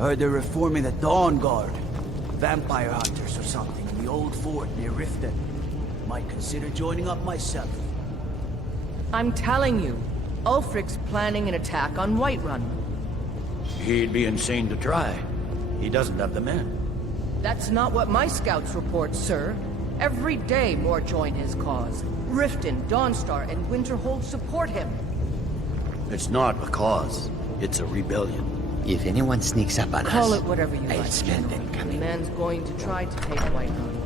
Heard they're reforming the Dawn Guard. Vampire hunters or something in the old fort near Riften. Might consider joining up myself. I'm telling you, Ulfric's planning an attack on Whiterun. He'd be insane to try. He doesn't have the men. That's not what my scouts report, sir. Every day more join his cause. Riften, Dawnstar, and Winterhold support him. It's not a cause. It's a rebellion. If anyone sneaks up on us, Call it whatever you I'll like. spend it The coming. man's going to try to take Whiterun.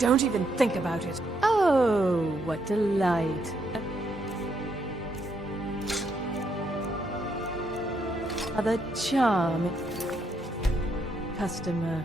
Don't even think about it. Oh, what delight. Another charm. Customer.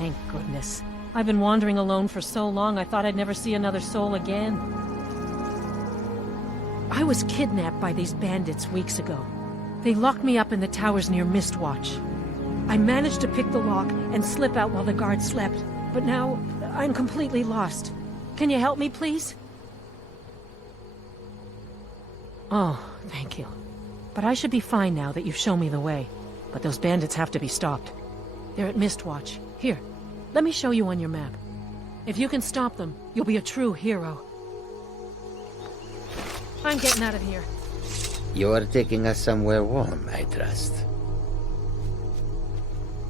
Thank goodness. I've been wandering alone for so long, I thought I'd never see another soul again. I was kidnapped by these bandits weeks ago. They locked me up in the towers near Mistwatch. I managed to pick the lock and slip out while the guards slept, but now I'm completely lost. Can you help me, please? Oh, thank you. But I should be fine now that you've shown me the way. But those bandits have to be stopped. They're at Mistwatch. Here, let me show you on your map. If you can stop them, you'll be a true hero. I'm getting out of here. You're taking us somewhere warm, I trust.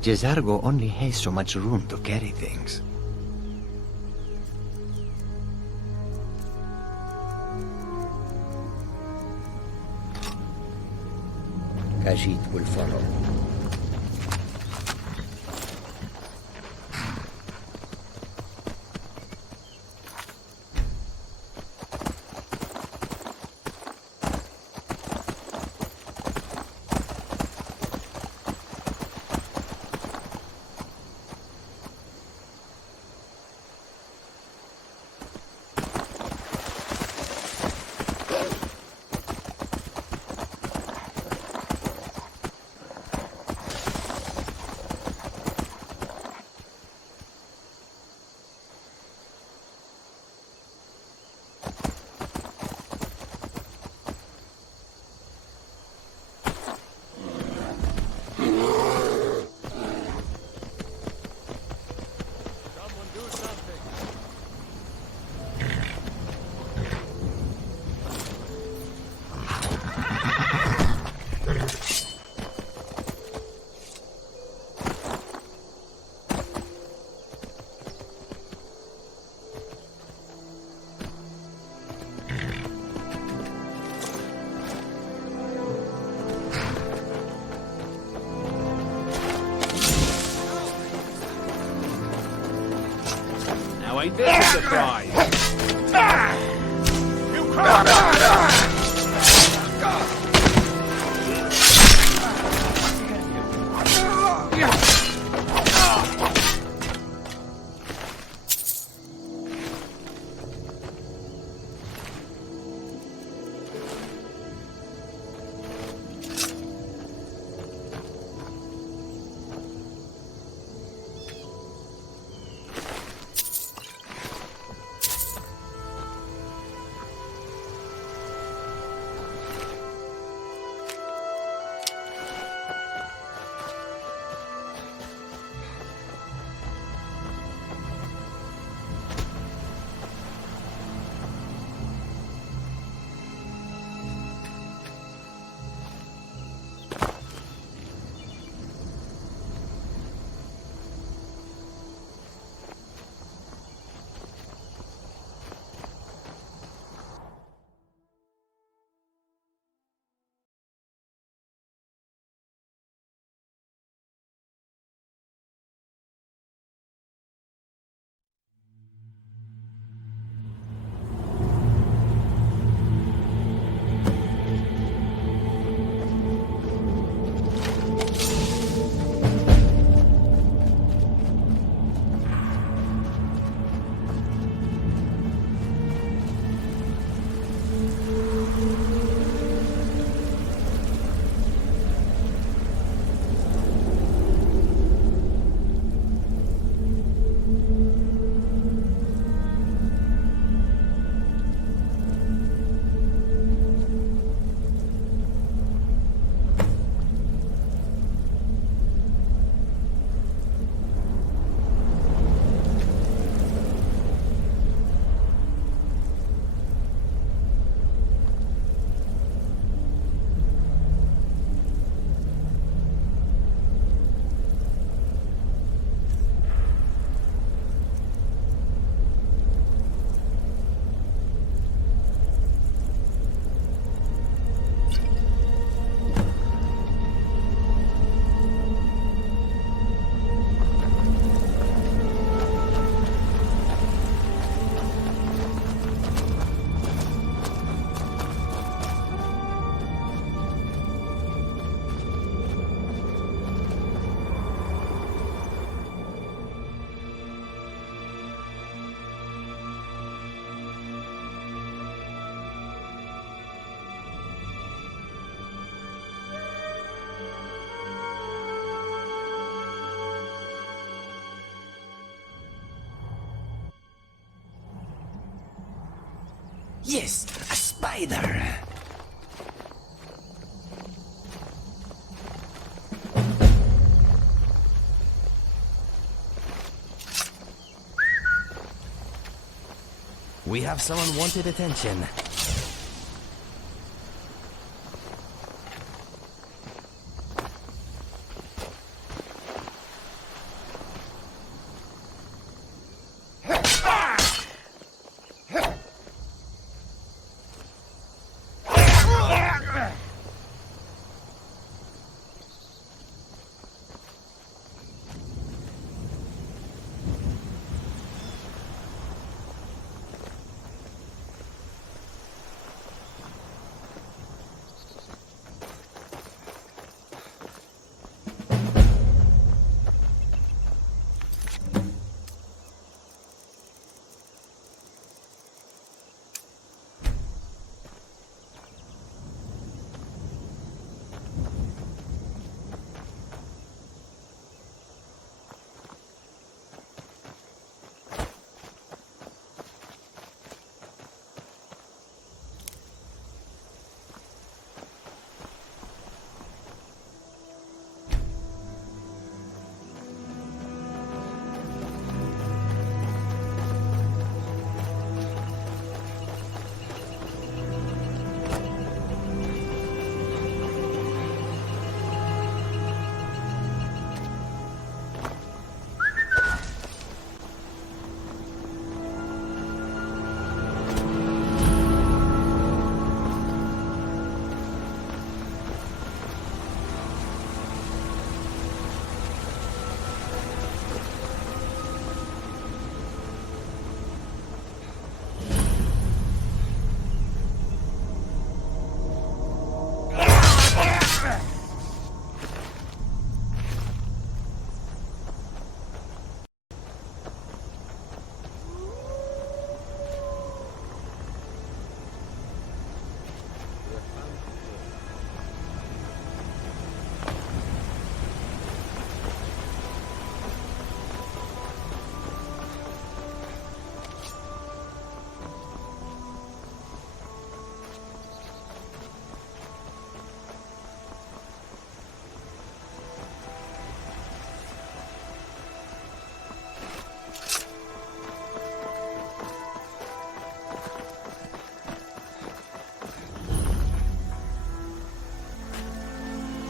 Jezargo only has so much room to carry things. Khajit will follow. Ain't this a surprise? You Yes, a spider. We have some unwanted attention.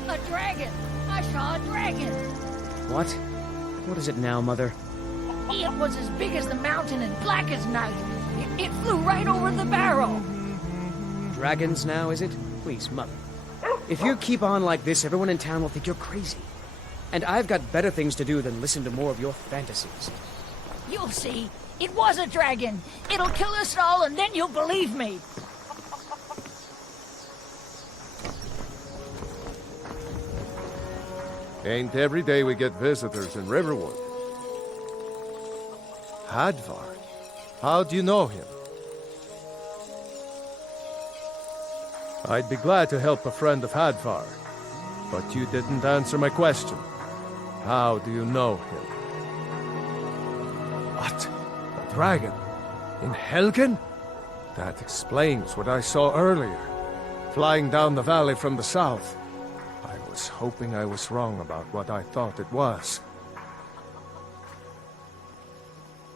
A dragon! I saw a dragon! What? What is it now, Mother? It was as big as the mountain and black as night. It flew right over the barrel. Dragons now, is it? Please, Mother. If you keep on like this, everyone in town will think you're crazy. And I've got better things to do than listen to more of your fantasies. You'll see. It was a dragon. It'll kill us all and then you'll believe me. Ain't every day we get visitors in Riverwood. Hadvar? How do you know him? I'd be glad to help a friend of Hadvar, but you didn't answer my question. How do you know him? What? A dragon? In Helgen? That explains what I saw earlier, flying down the valley from the south. I was hoping I was wrong about what I thought it was.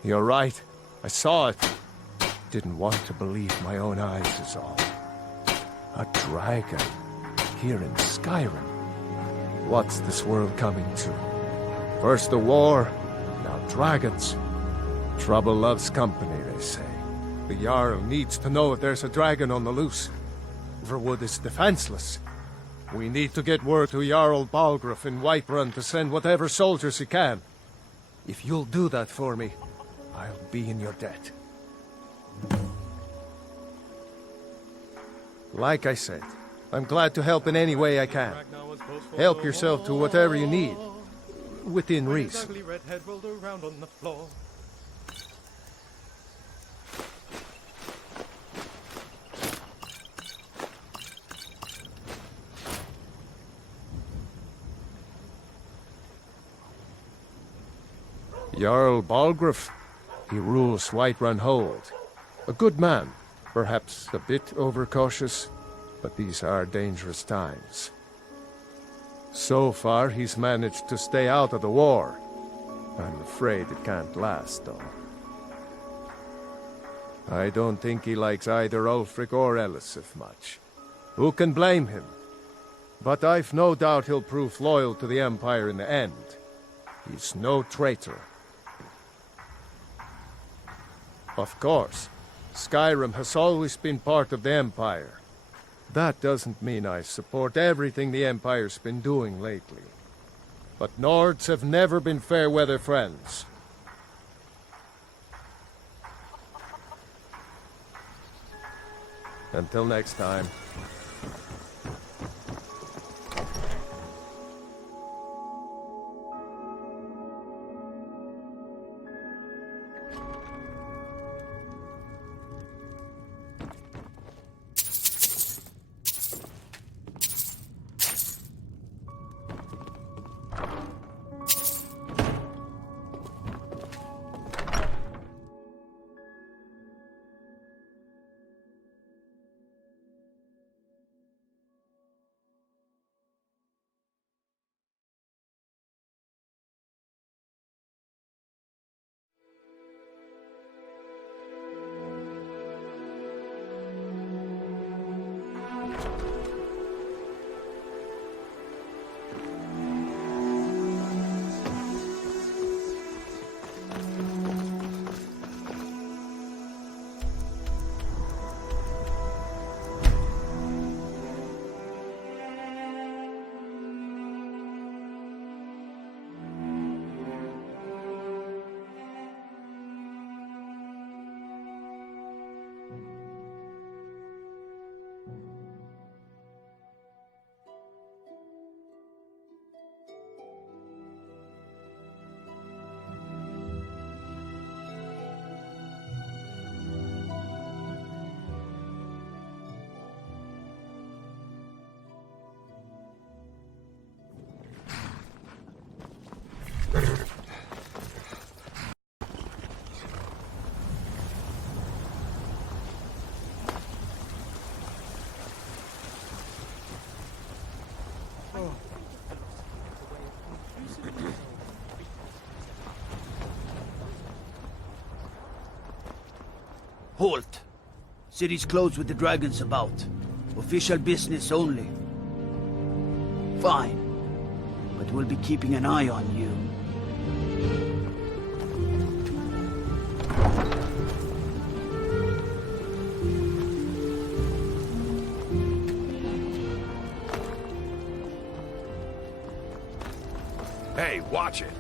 You're right. I saw it. Didn't want to believe my own eyes is all. A dragon. Here in Skyrim. What's this world coming to? First the war, now dragons. Trouble loves company, they say. The Jarl needs to know if there's a dragon on the loose. Riverwood is defenseless. We need to get word to Jarl Balgruuf in Whiterun to send whatever soldiers he can. If you'll do that for me, I'll be in your debt. Like I said, I'm glad to help in any way I can. Help yourself to whatever you need, within reason. Jarl Balgruuf, he rules Whiterun Hold. A good man, Perhaps a bit overcautious, but these are dangerous times. So far, he's managed to stay out of the war. I'm afraid it can't last, though. I don't think he likes either Ulfric or Elisif much. Who can blame him? But I've no doubt he'll prove loyal to the Empire in the end. He's no traitor. Of course, Skyrim has always been part of the Empire. That doesn't mean I support everything the Empire's been doing lately. But Nords have never been fair-weather friends. Until next time. Halt! City's closed with the dragons about. Official business only. Fine. But we'll be keeping an eye on you. Hey, watch it.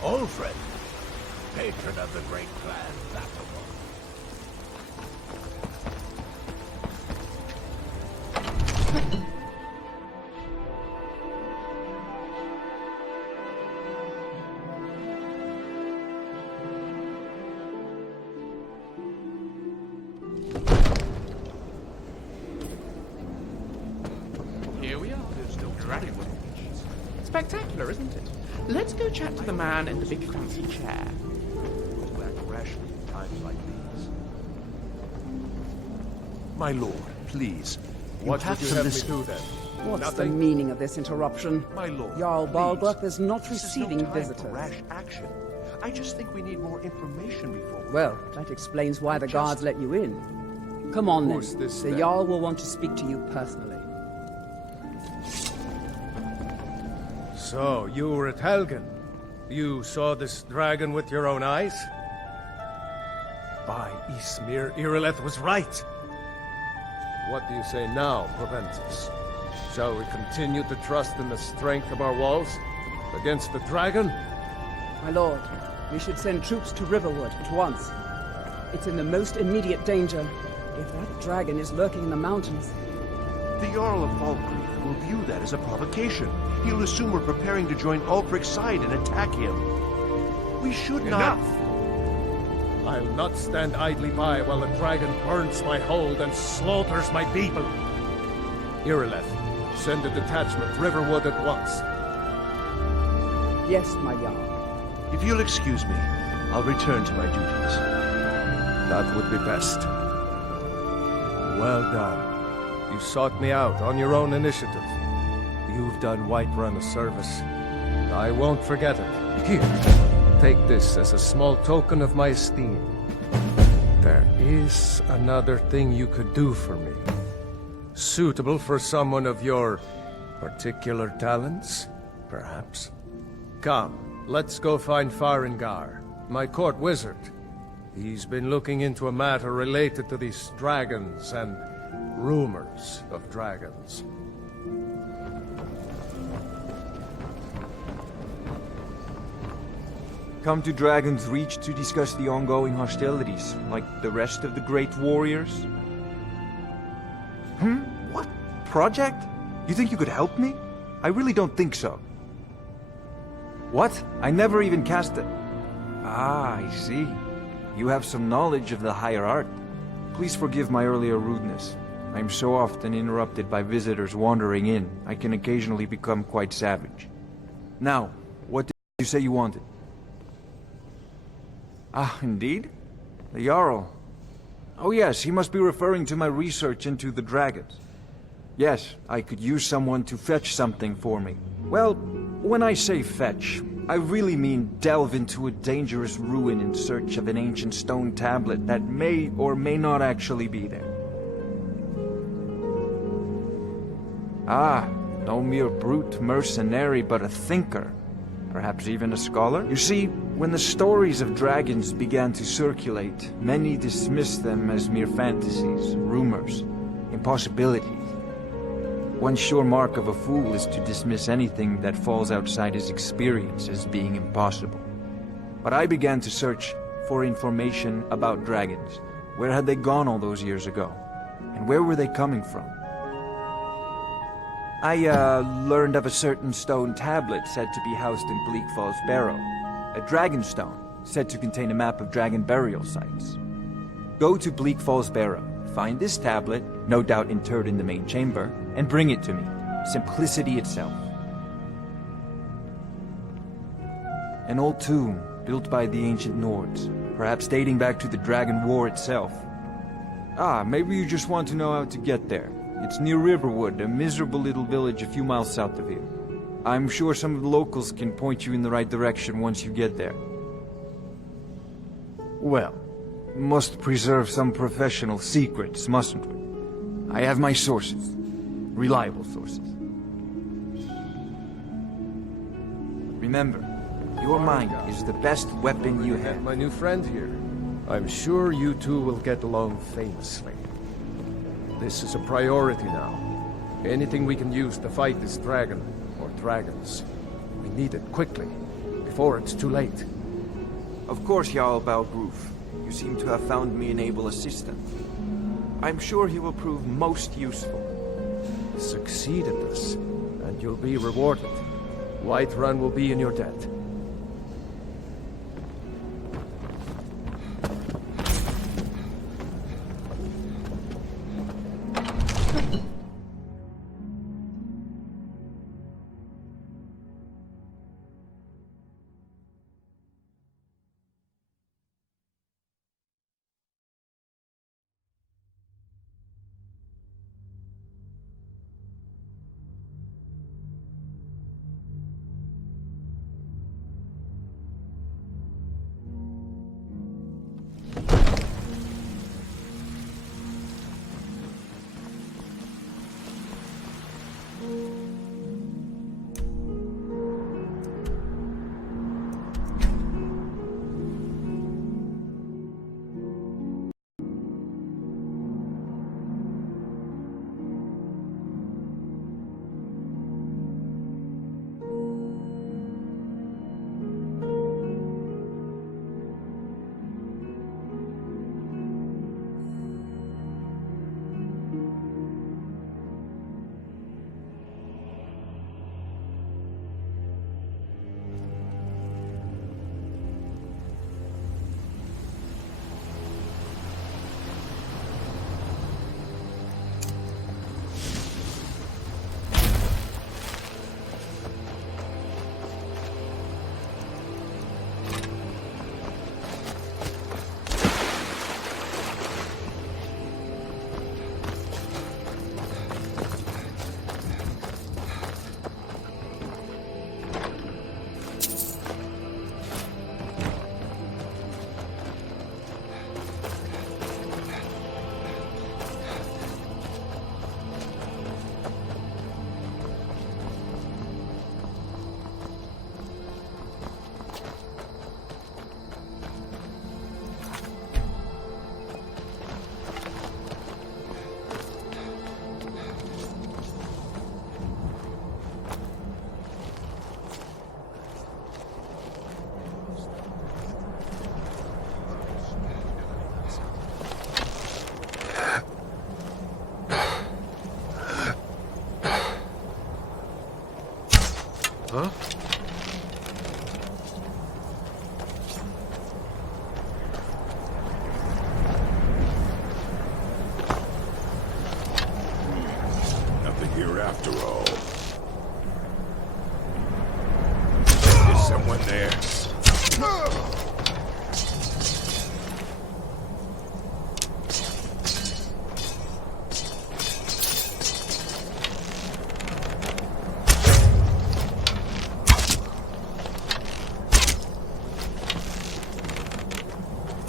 Ulfric, patron of the great clan, that's the one. Here we are. There's still dragon wings. Spectacular, isn't it? Let's go chat to the man in the big fancy chair. To act rashly in times like these. My lord, please. What would you have me do then? What's the meaning of this interruption? My lord, Jarl Balgruuf is not this receiving is no time visitors. for rash action. I just think we need more information before. Well, that explains why the guards let you in. Come on Who's then. this The then? Jarl will want to speak to you personally. So, you were at Helgen. You saw this dragon with your own eyes? By Ysmir, Irileth was right. What do you say now, Proventus? Shall we continue to trust in the strength of our walls against the dragon? My lord, we should send troops to Riverwood at once. It's in the most immediate danger. If that dragon is lurking in the mountains... The Jarl of Falkreath will view that as a provocation. He'll assume we're preparing to join Ulfric's side and attack him. We should not... I'll not stand idly by while a dragon burns my hold and slaughters my people. Irileth, send a detachment Riverwood at once. Yes, my Jarl. If you'll excuse me, I'll return to my duties. That would be best. Well done. You sought me out on your own initiative. You've done Whiterun a service. I won't forget it. Here, take this as a small token of my esteem. There is another thing you could do for me. Suitable for someone of your particular talents, perhaps. Come, let's go find Farengar, my court wizard. He's been looking into a matter related to these dragons and rumors of dragons. Come to Dragon's Reach to discuss the ongoing hostilities, like the rest of the great warriors? What? Project? You think you could help me? I really don't think so. What? I never even cast it. Ah, I see. You have some knowledge of the higher art. Please forgive my earlier rudeness. I'm so often interrupted by visitors wandering in, I can occasionally become quite savage. Now, what did you say you wanted? Ah, indeed? The Jarl. Oh yes, he must be referring to my research into the dragons. Yes, I could use someone to fetch something for me. Well, when I say fetch, I really mean delve into a dangerous ruin in search of an ancient stone tablet that may or may not actually be there. Ah, no mere brute mercenary, but a thinker. Perhaps even a scholar? You see, when the stories of dragons began to circulate, many dismissed them as mere fantasies, rumors, impossibilities. One sure mark of a fool is to dismiss anything that falls outside his experience as being impossible. But I began to search for information about dragons. Where had they gone all those years ago? And where were they coming from? I learned of a certain stone tablet said to be housed in Bleak Falls Barrow. A dragon stone, said to contain a map of dragon burial sites. Go to Bleak Falls Barrow, find this tablet, no doubt interred in the main chamber, and bring it to me. Simplicity itself. An old tomb, built by the ancient Nords, perhaps dating back to the Dragon War itself. Ah, maybe you just want to know how to get there. It's near Riverwood, a miserable little village a few miles south of here. I'm sure some of the locals can point you in the right direction once you get there. Well, must preserve some professional secrets, mustn't we? I have my sources. Reliable sources. Remember, your mind is the best weapon you have. My new friend here. I'm sure you two will get along famously. This is a priority now. Anything we can use to fight this dragon, or dragons. We need it quickly, before it's too late. Of course, Jarl Balgroof. You seem to have found me an able assistant. I'm sure he will prove most useful. Succeed at this, and you'll be rewarded. Whiterun will be in your debt. Huh? Nothing here after all. Is someone there?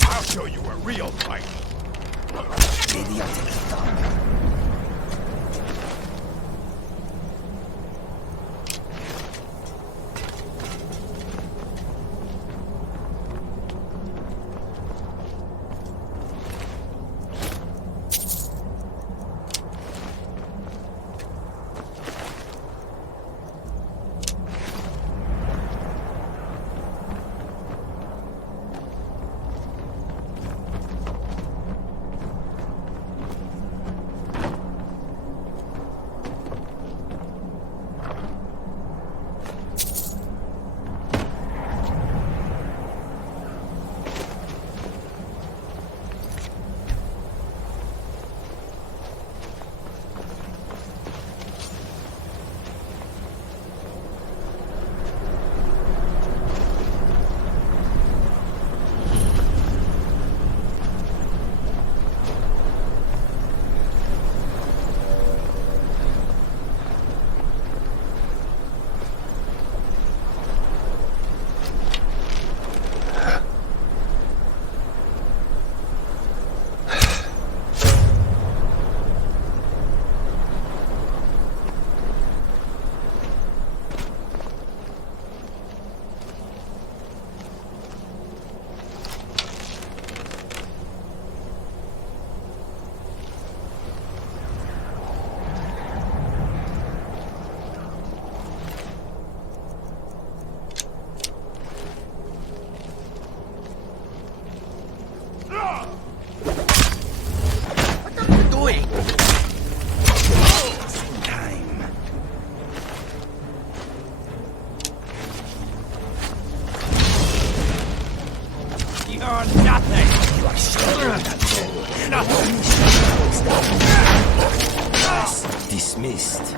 I'll show you a real fight. Idiotic thought. Dismissed.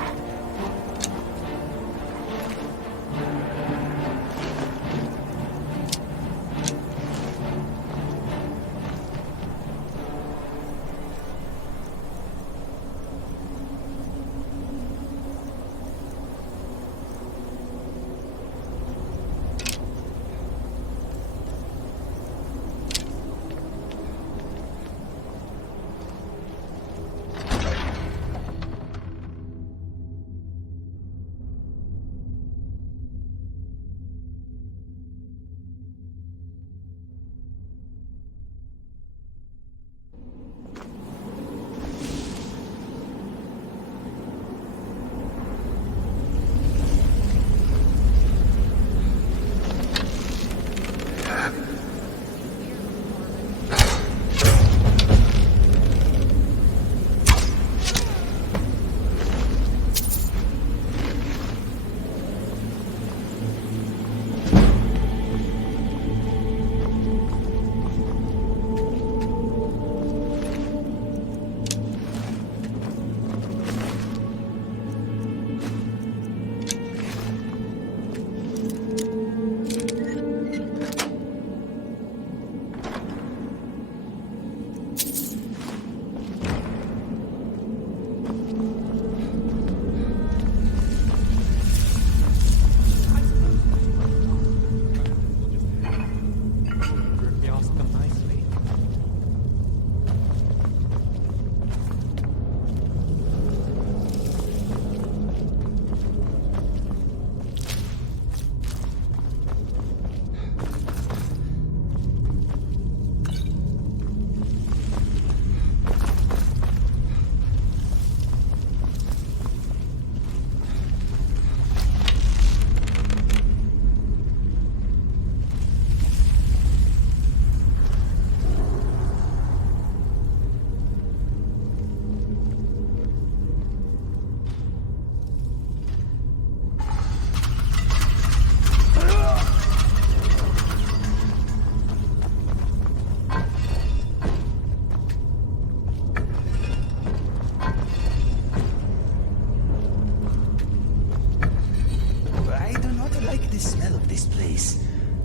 like the smell of this place.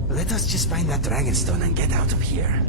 Let us just find that dragonstone and get out of here.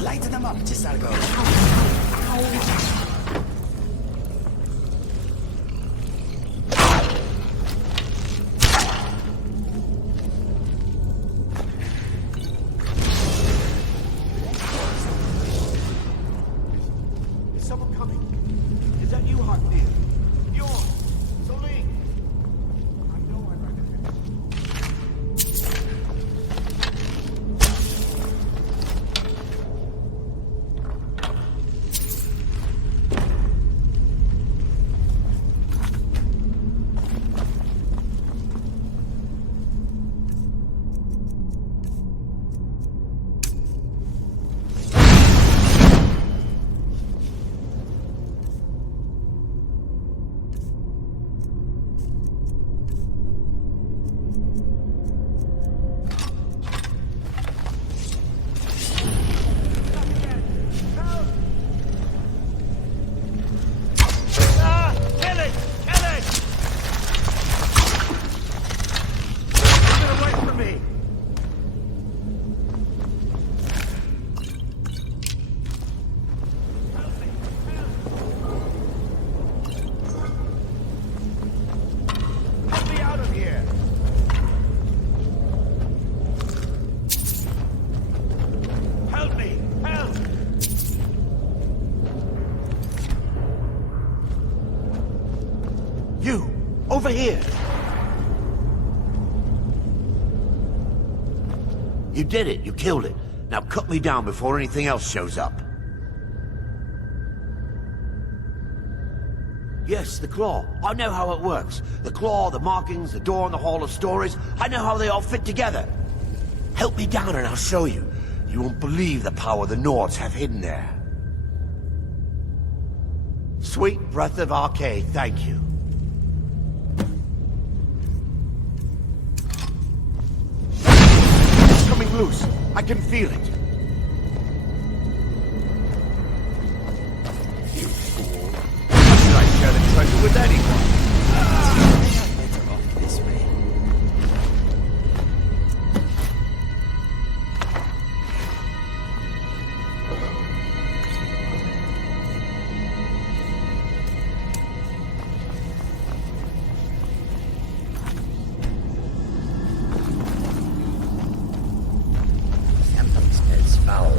Lighten them up, Chisargo. Is someone coming? Is that you, Hartnell? Bjorn? Soling? I know I recognize. Over here! You did it. You killed it. Now cut me down before anything else shows up. Yes, the claw. I know how it works. The claw, the markings, the door in the Hall of Stories. I know how they all fit together. Help me down and I'll show you. You won't believe the power the Nords have hidden there. Sweet breath of Arcade, thank you. It's coming loose. I can feel it. You fool. How should I share the treasure with anyone? This way. Something smells foul.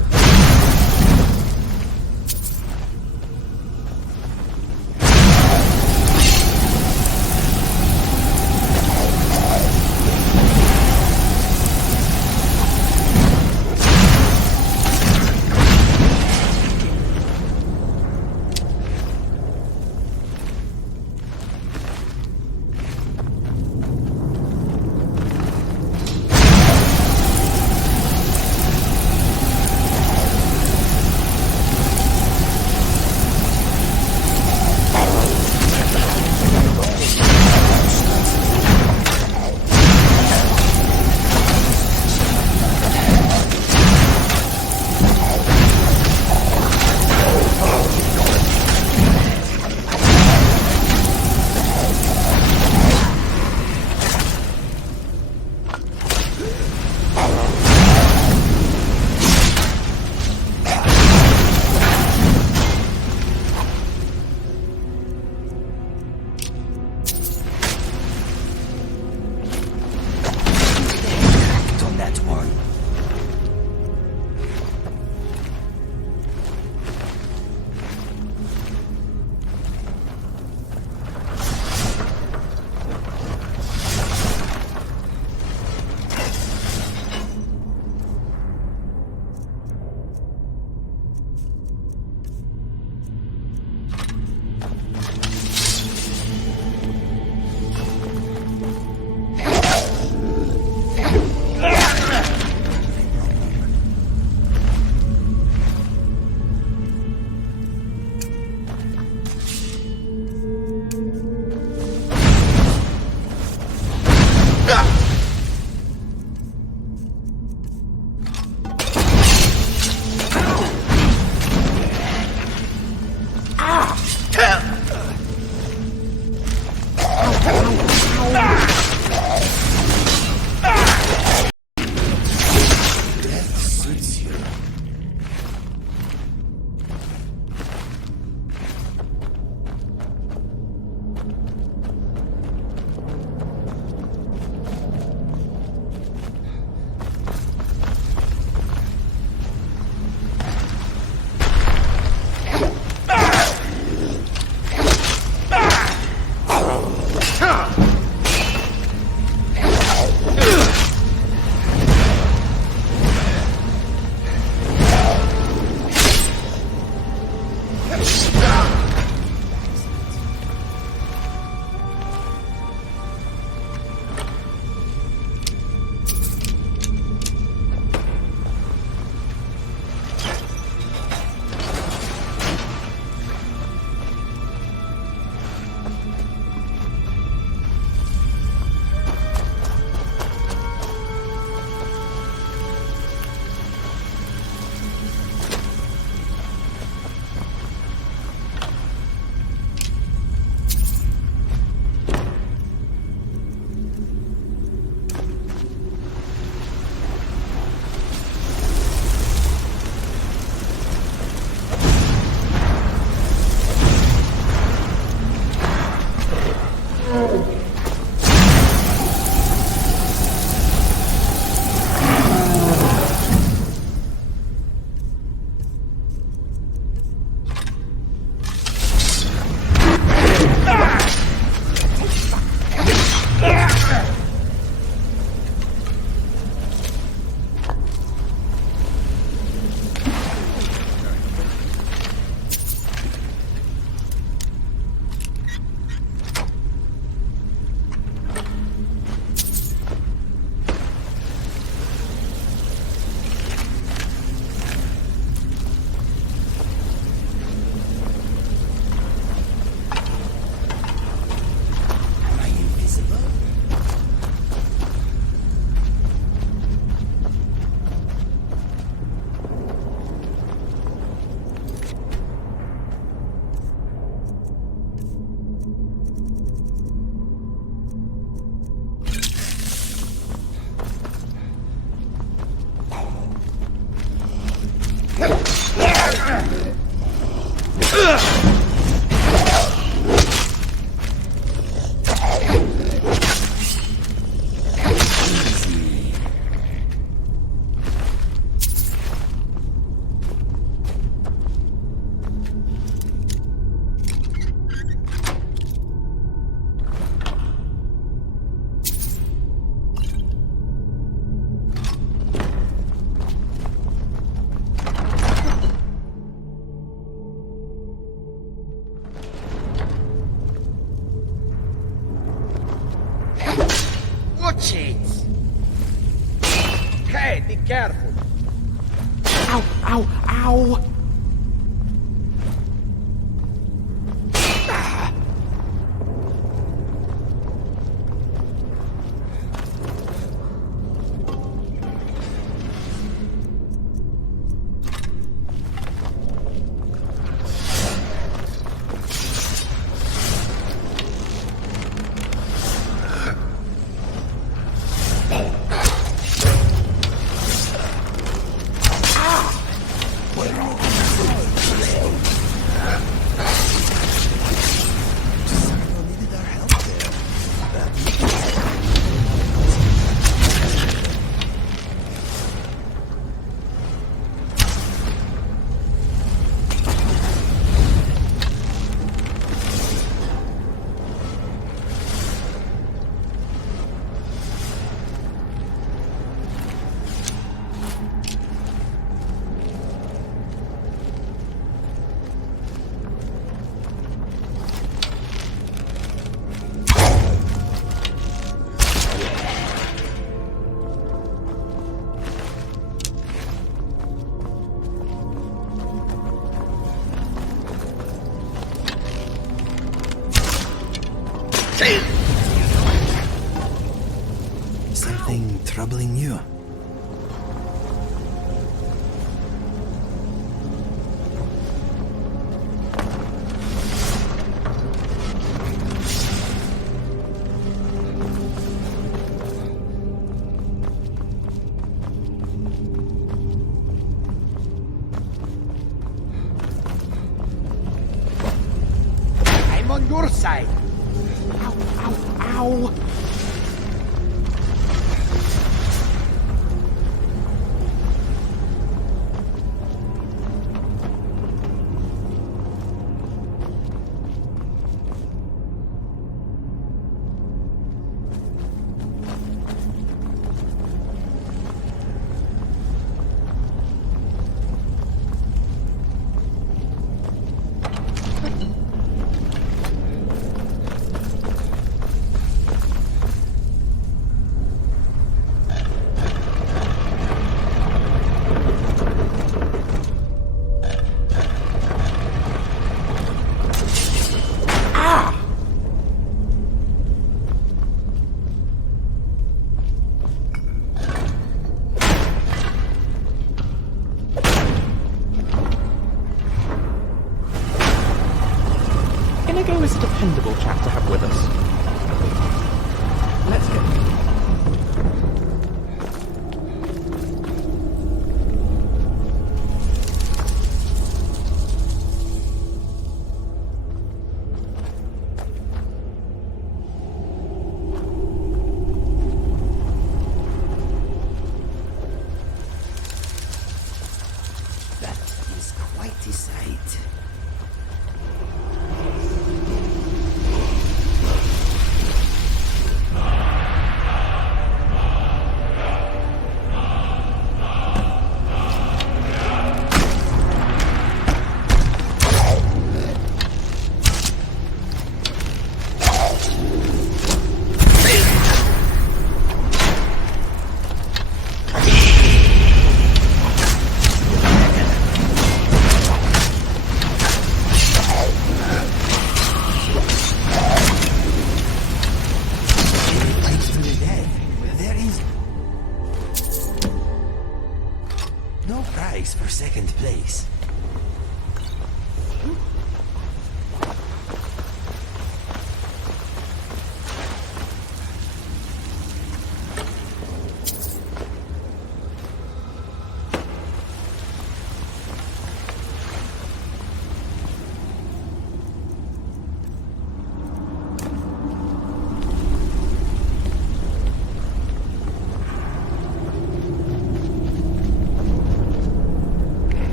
Watch it! Hey, be careful! Ow, ow, ow! Something troubling you? I'm on your side! Ow, ow, ow! Inigo is a dependable chap to have with us. Let's go. That is quite a sight.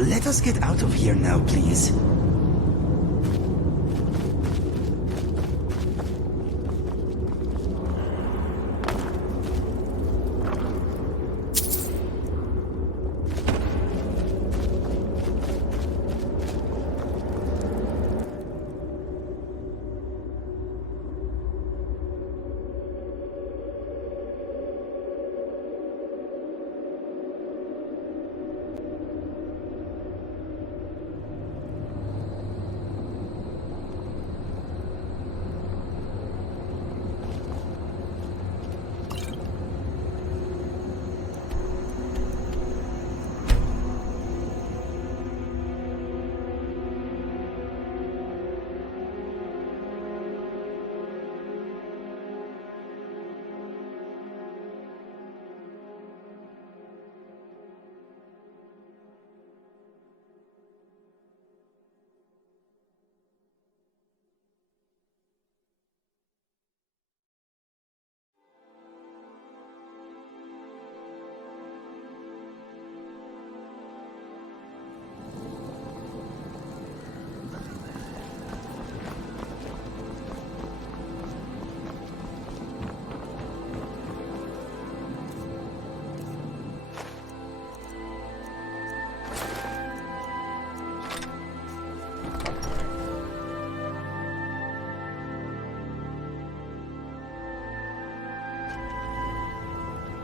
Let us get out of here now, please.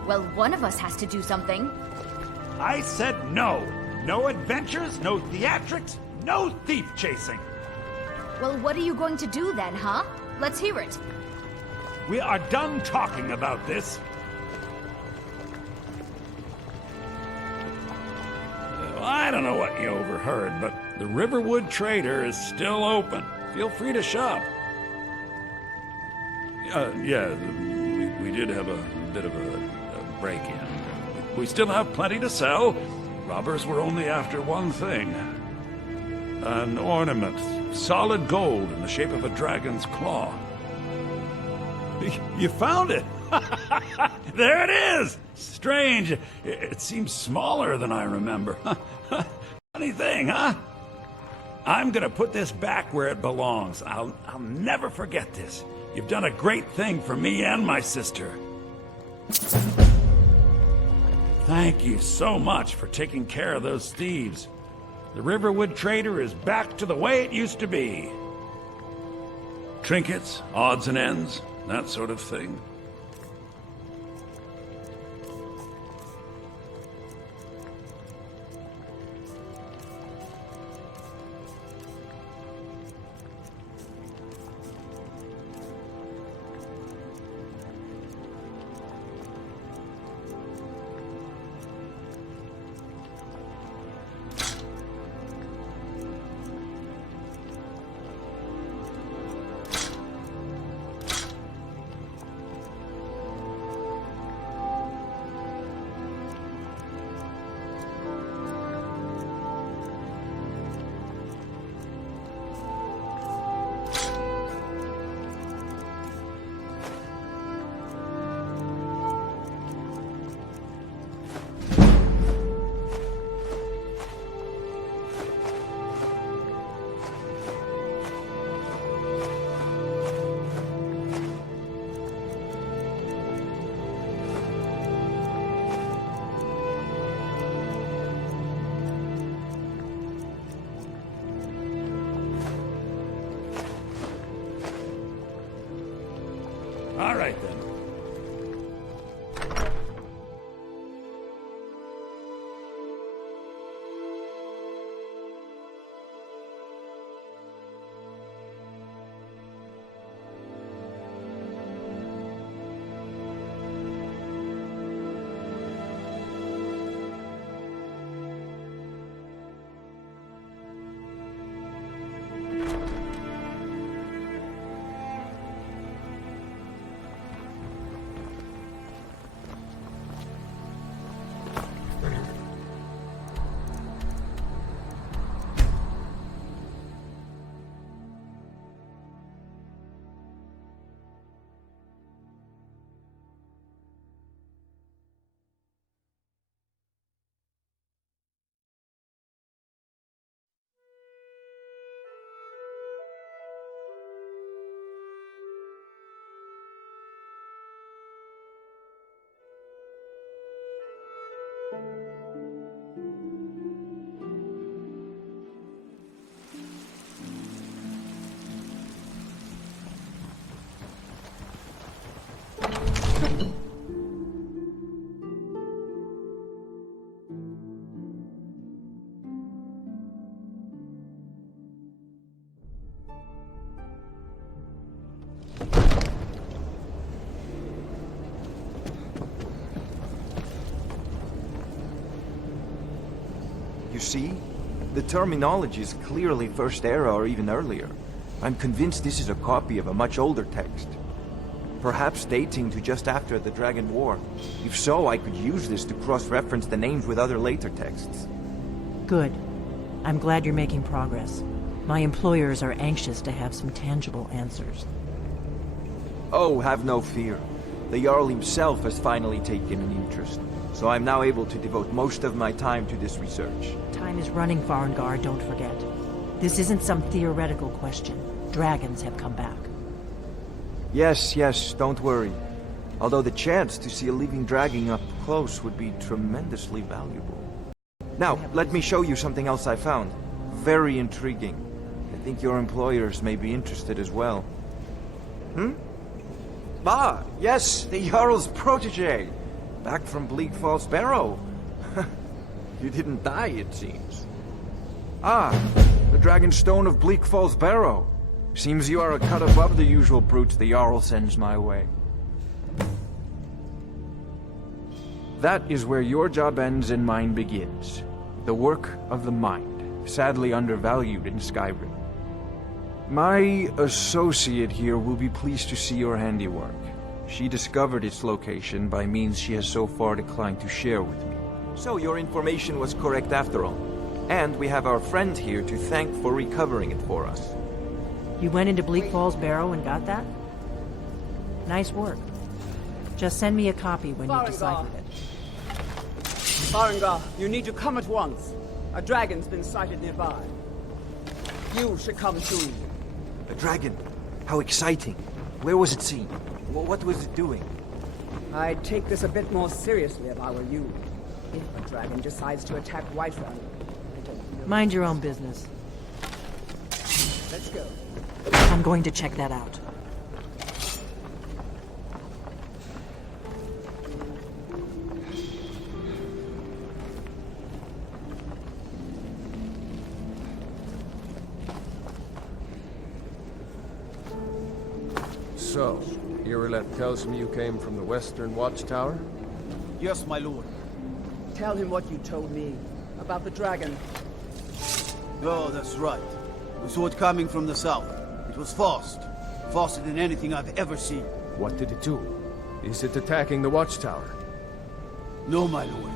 Well, one of us has to do something. I said no. No adventures, no theatrics, no thief chasing. Well, what are you going to do then, huh? Let's hear it. We are done talking about this. Well, I don't know what you overheard, but the Riverwood Trader is still open. Feel free to shop. Yeah, we did have a bit of a break-in. We still have plenty to sell. Robbers were only after one thing. An ornament, solid gold in the shape of a dragon's claw. You found it! There it is! Strange. It seems smaller than I remember. Funny thing, huh? I'm gonna put this back where it belongs. I'll never forget this. You've done a great thing for me and my sister. Thank you so much for taking care of those thieves. The Riverwood Trader is back to the way it used to be. Trinkets, odds and ends, that sort of thing. You see? The terminology is clearly First Era or even earlier. I'm convinced this is a copy of a much older text. Perhaps dating to just after the Dragon War. If so, I could use this to cross-reference the names with other later texts. Good. I'm glad you're making progress. My employers are anxious to have some tangible answers. Oh, have no fear. The Jarl himself has finally taken an interest, so I'm now able to devote most of my time to this research. Time is running, Farengar, don't forget. This isn't some theoretical question. Dragons have come back. Yes, don't worry. Although the chance to see a living dragon up close would be tremendously valuable. Now, let me show you something else I found. Very intriguing. I think your employers may be interested as well. Ah, yes, the Jarl's protege. Back from Bleak Falls Barrow. You didn't die, it seems. Ah, the Dragonstone of Bleak Falls Barrow. Seems you are a cut above the usual brutes the Jarl sends my way. That is where your job ends and mine begins. The work of the mind, sadly undervalued in Skyrim. My associate here will be pleased to see your handiwork. She discovered its location by means she has so far declined to share with me. So your information was correct after all. And we have our friend here to thank for recovering it for us. You went into Bleak Falls Barrow and got that? Nice work. Just send me a copy when you've deciphered it. Farengar, you need to come at once. A dragon's been sighted nearby. You should come too. A dragon? How exciting. Where was it seen? What was it doing? I'd take this a bit more seriously if I were you. If a dragon decides to attack Whiterun, I don't know. Mind your own business. Let's go. I'm going to check that out. So, Irileth tells me you came from the Western Watchtower? Yes, my lord. Tell him what you told me about the dragon. Oh, that's right. We saw it coming from the south. It was fast. Faster than anything I've ever seen. What did it do? Is it attacking the Watchtower? No, my lord.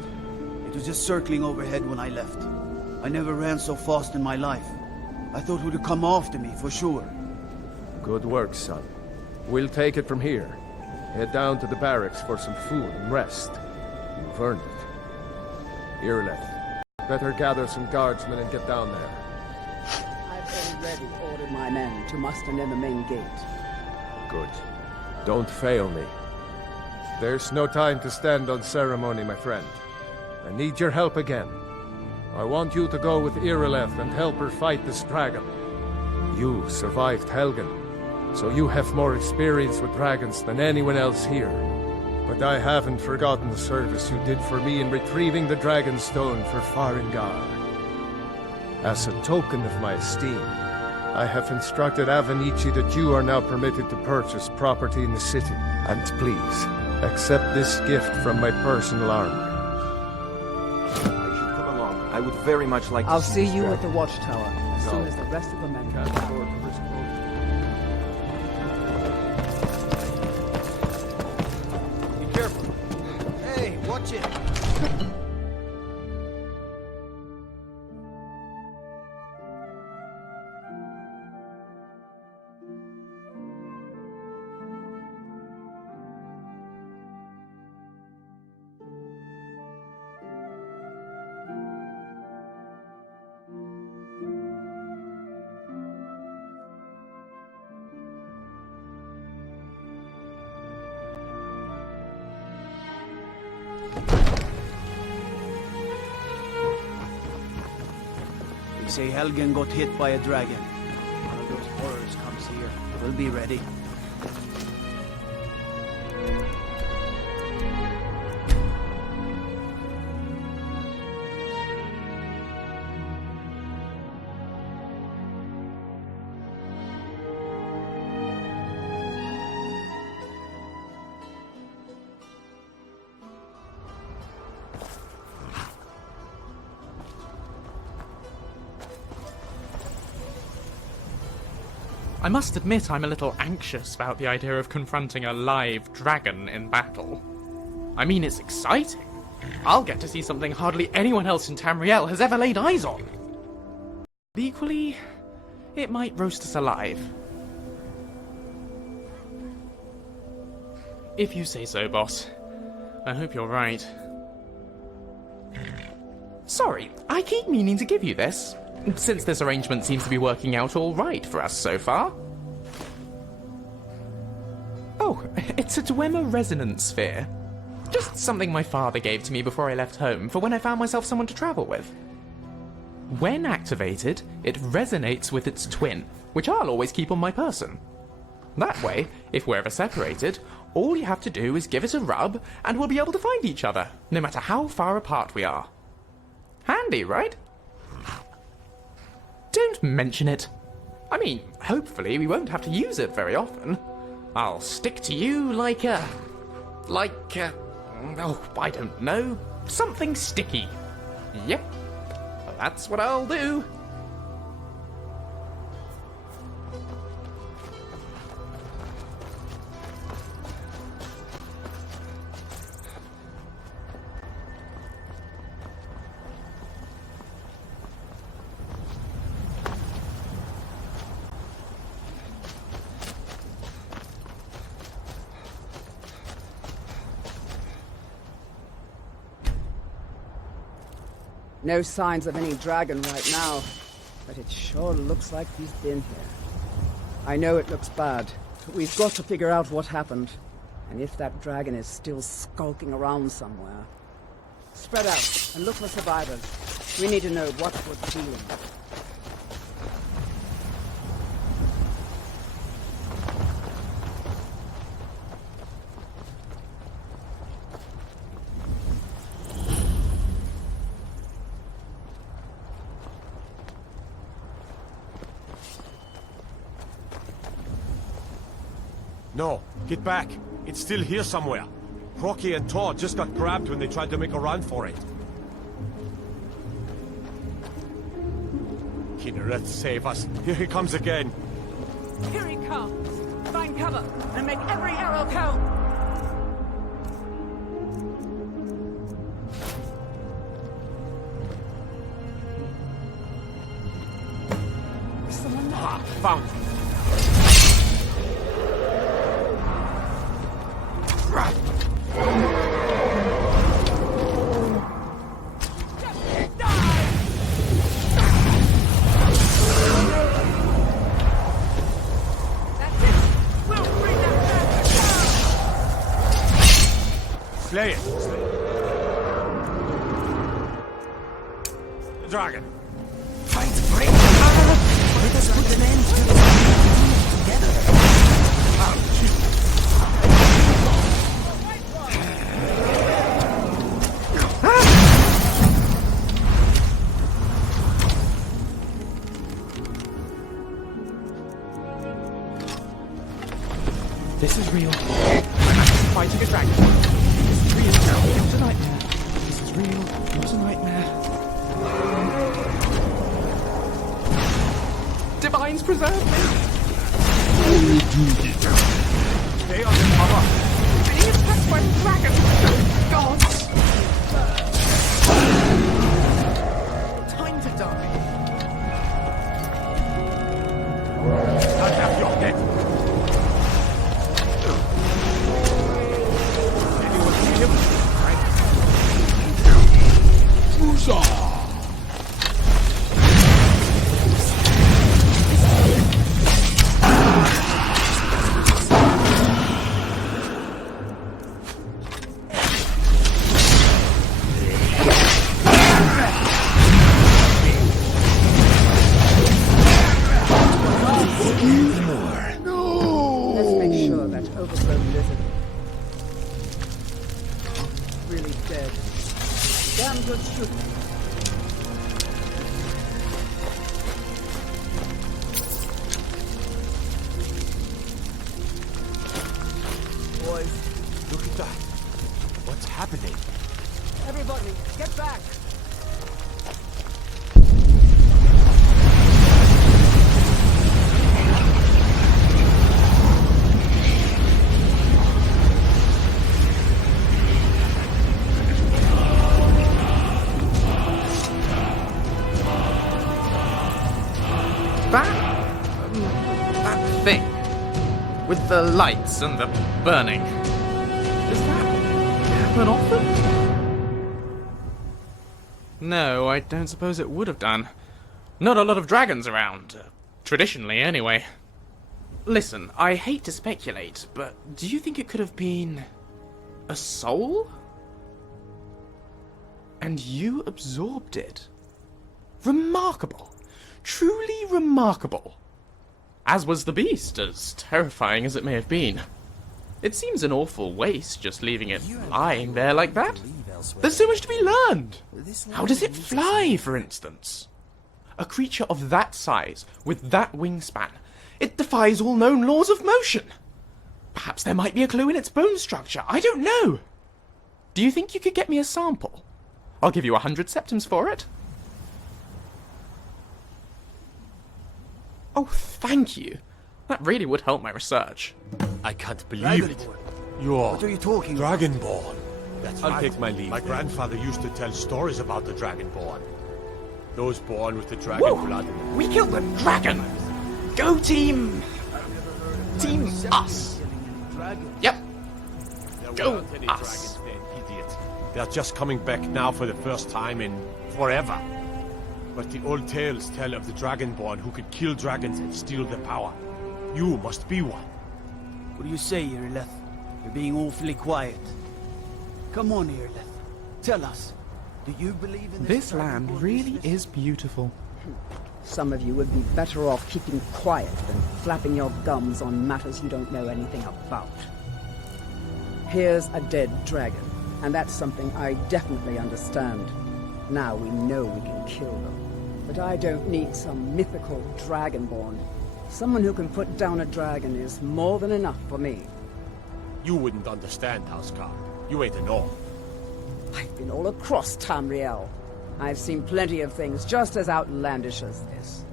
It was just circling overhead when I left. I never ran so fast in my life. I thought it would come after me, for sure. Good work, son. We'll take it from here. Head down to the barracks for some food and rest. You've earned it. Irileth, better gather some guardsmen and get down there. I've already ordered my men to muster near the main gate. Good. Don't fail me. There's no time to stand on ceremony, my friend. I need your help again. I want you to go with Irileth and help her fight this dragon. You survived Helgen, so you have more experience with dragons than anyone else here. But I haven't forgotten the service you did for me in retrieving the Dragonstone for Farengar. As a token of my esteem, I have instructed Avenici that you are now permitted to purchase property in the city. And please, accept this gift from my personal armor. I should come along. I would very much like to I'll see you this at the watchtower as soon as the rest of the men come back. Be careful. Hey, watch it. say Helgen got hit by a dragon. One of those horrors comes here. We'll be ready. I must admit I'm a little anxious about the idea of confronting a live dragon in battle. I mean, it's exciting. I'll get to see something hardly anyone else in Tamriel has ever laid eyes on. But equally, it might roast us alive. If you say so, boss. I hope you're right. Sorry, I keep meaning to give you this, since this arrangement seems to be working out all right for us so far. Oh, it's a Dwemer resonance sphere. Just something my father gave to me before I left home for when I found myself someone to travel with. When activated, it resonates with its twin, which I'll always keep on my person. That way, if we're ever separated, all you have to do is give it a rub, and we'll be able to find each other, no matter how far apart we are. Handy, right? Don't mention it. I mean, hopefully we won't have to use it very often. I'll stick to you like oh, I don't know, something sticky. Yep, that's what I'll do. No signs of any dragon right now, but it sure looks like he's been here. I know it looks bad, but we've got to figure out what happened, and if that dragon is still skulking around somewhere. Spread out and look for survivors. We need to know what was dealing. No, get back. It's still here somewhere. Rocky and Todd just got grabbed when they tried to make a run for it. Kinnereth, save us. Here he comes again. Here he comes! Find cover and make every arrow count! Someone there. Ah, found him. Slay it. The dragon. Fight break. Let us put an end to this together. This is real. I'm fighting a dragon. This is real. Not a nightmare. This is real. Not a nightmare. Divines preserve me. Stay on the cover. Being attacked by a dragon. Gods. Time to die. I'll have your head. damn good shooting. Boys, Look at that. What's happening? everybody, get back! That thing with the lights and the burning. Does that happen often? No, I don't suppose it would have done. Not a lot of dragons around. Traditionally, anyway. Listen, I hate to speculate, but do you think it could have been a soul? And you absorbed it? Remarkable. Truly remarkable. As was the beast, as terrifying as it may have been. It seems an awful waste just leaving it lying there like that. There's so much to be learned. How does it fly, for instance? A creature of that size, with that wingspan, it defies all known laws of motion. Perhaps there might be a clue in its bone structure. I don't know. Do you think you could get me a sample? I'll give you 100 septims for it. Oh, thank you. That really would help my research. I can't believe it. You're What are you talking about? Dragonborn. That's I'll right. take my leave. My then. grandfather used to tell stories about the Dragonborn. Those born with the dragon Woo! blood in them. We killed the dragon! Go team! Team us! Yep. There Go weren't any us. dragons then, idiot. They're just coming back now for the first time in forever. But the old tales tell of the Dragonborn who could kill dragons and steal their power. You must be one. What do you say, Irileth? You're being awfully quiet. Come on, Irileth. Tell us. Do you believe in This land really is beautiful. Some of you would be better off keeping quiet than flapping your gums on matters you don't know anything about. Here's a dead dragon, and that's something I definitely understand. Now we know we can kill them. But I don't need some mythical dragonborn. Someone who can put down a dragon is more than enough for me. You wouldn't understand, Housecar. You ain't an orc. I've been all across Tamriel. I've seen plenty of things just as outlandish as this.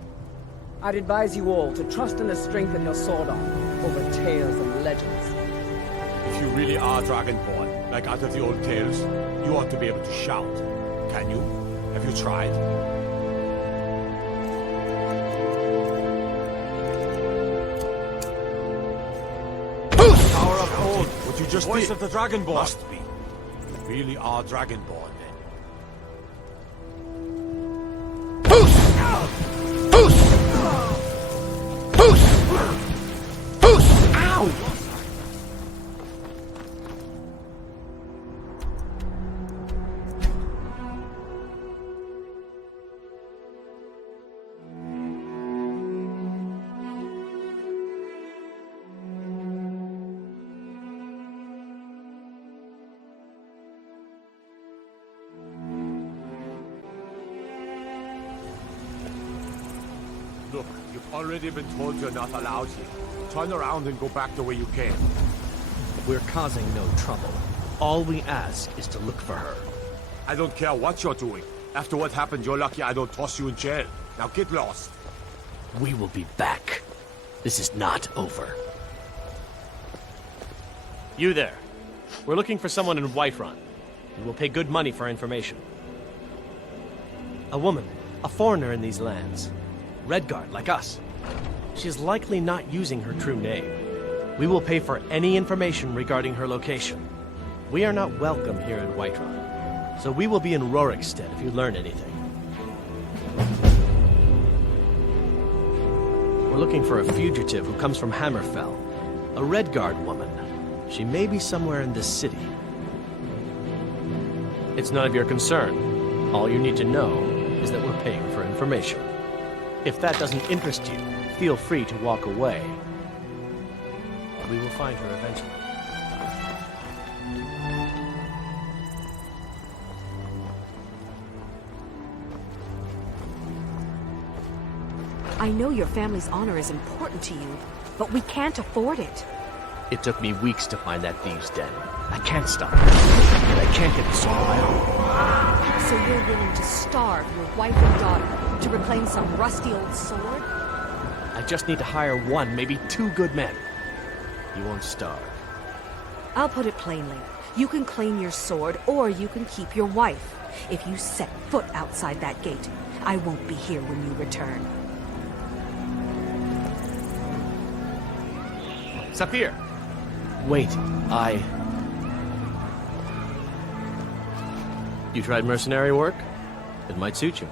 I'd advise you all to trust in the strength of your sword arm over tales and legends. If you really are Dragonborn, like out of the old tales, you ought to be able to shout. Can you? Have you tried? Power of old. What you just Voice did. of the Dragonborn. Must be. You really are Dragonborn, then. Look, you've already been told you're not allowed here. Turn around and go back the way you came. We're causing no trouble. All we ask is to look for her. I don't care what you're doing. After what happened, you're lucky I don't toss you in jail. Now get lost. We will be back. This is not over. You there. We're looking for someone in Whiterun. We will pay good money for information. A woman, a foreigner in these lands. Redguard, like us. She is likely not using her true name. We will pay for any information regarding her location. We are not welcome here in Whiterun, so we will be in Rorikstead if you learn anything. We're looking for a fugitive who comes from Hammerfell. A Redguard woman. She may be somewhere in this city. It's none of your concern. All you need to know is that we're paying for information. If that doesn't interest you, feel free to walk away. We will find her eventually. I know your family's honor is important to you, but we can't afford it. It took me weeks to find that thieves' den. I can't stop it. And I can't get the sword on my own. So you're willing to starve your wife and daughter to reclaim some rusty old sword? I just need to hire one, maybe two good men. You won't starve. I'll put it plainly. You can claim your sword, or you can keep your wife. If you set foot outside that gate, I won't be here when you return. Sapir! Wait, You tried mercenary work? It might suit you.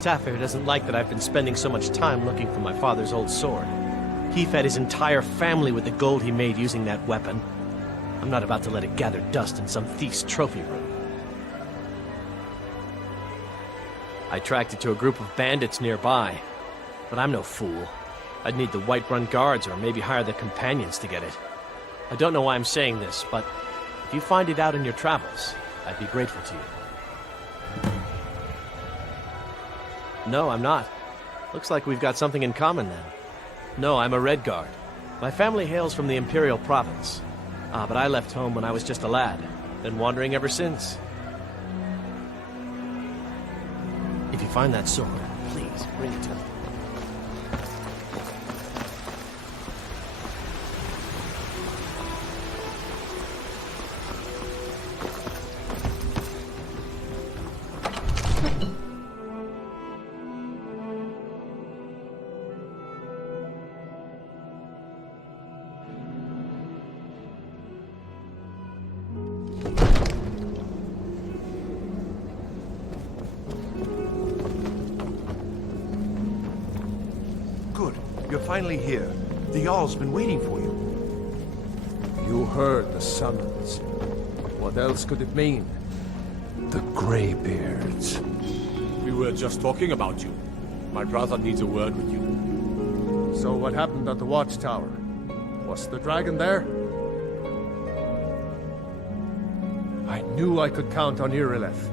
Tafir doesn't like that I've been spending so much time looking for my father's old sword. He fed his entire family with the gold he made using that weapon. I'm not about to let it gather dust in some thief's trophy room. I tracked it to a group of bandits nearby, but I'm no fool. I'd need the Whiterun guards or maybe hire the companions to get it. I don't know why I'm saying this, but if you find it out in your travels, I'd be grateful to you. No, I'm not. Looks like we've got something in common then. No, I'm a Red Guard. My family hails from the Imperial Province. But I left home when I was just a lad. Been wandering ever since. If you find that sword, please bring it to me. You're finally here. The Jarl's been waiting for you. You heard the summons. What else could it mean? The Greybeards. We were just talking about you. My brother needs a word with you. So what happened at the watchtower? Was the dragon there? I knew I could count on Irileth,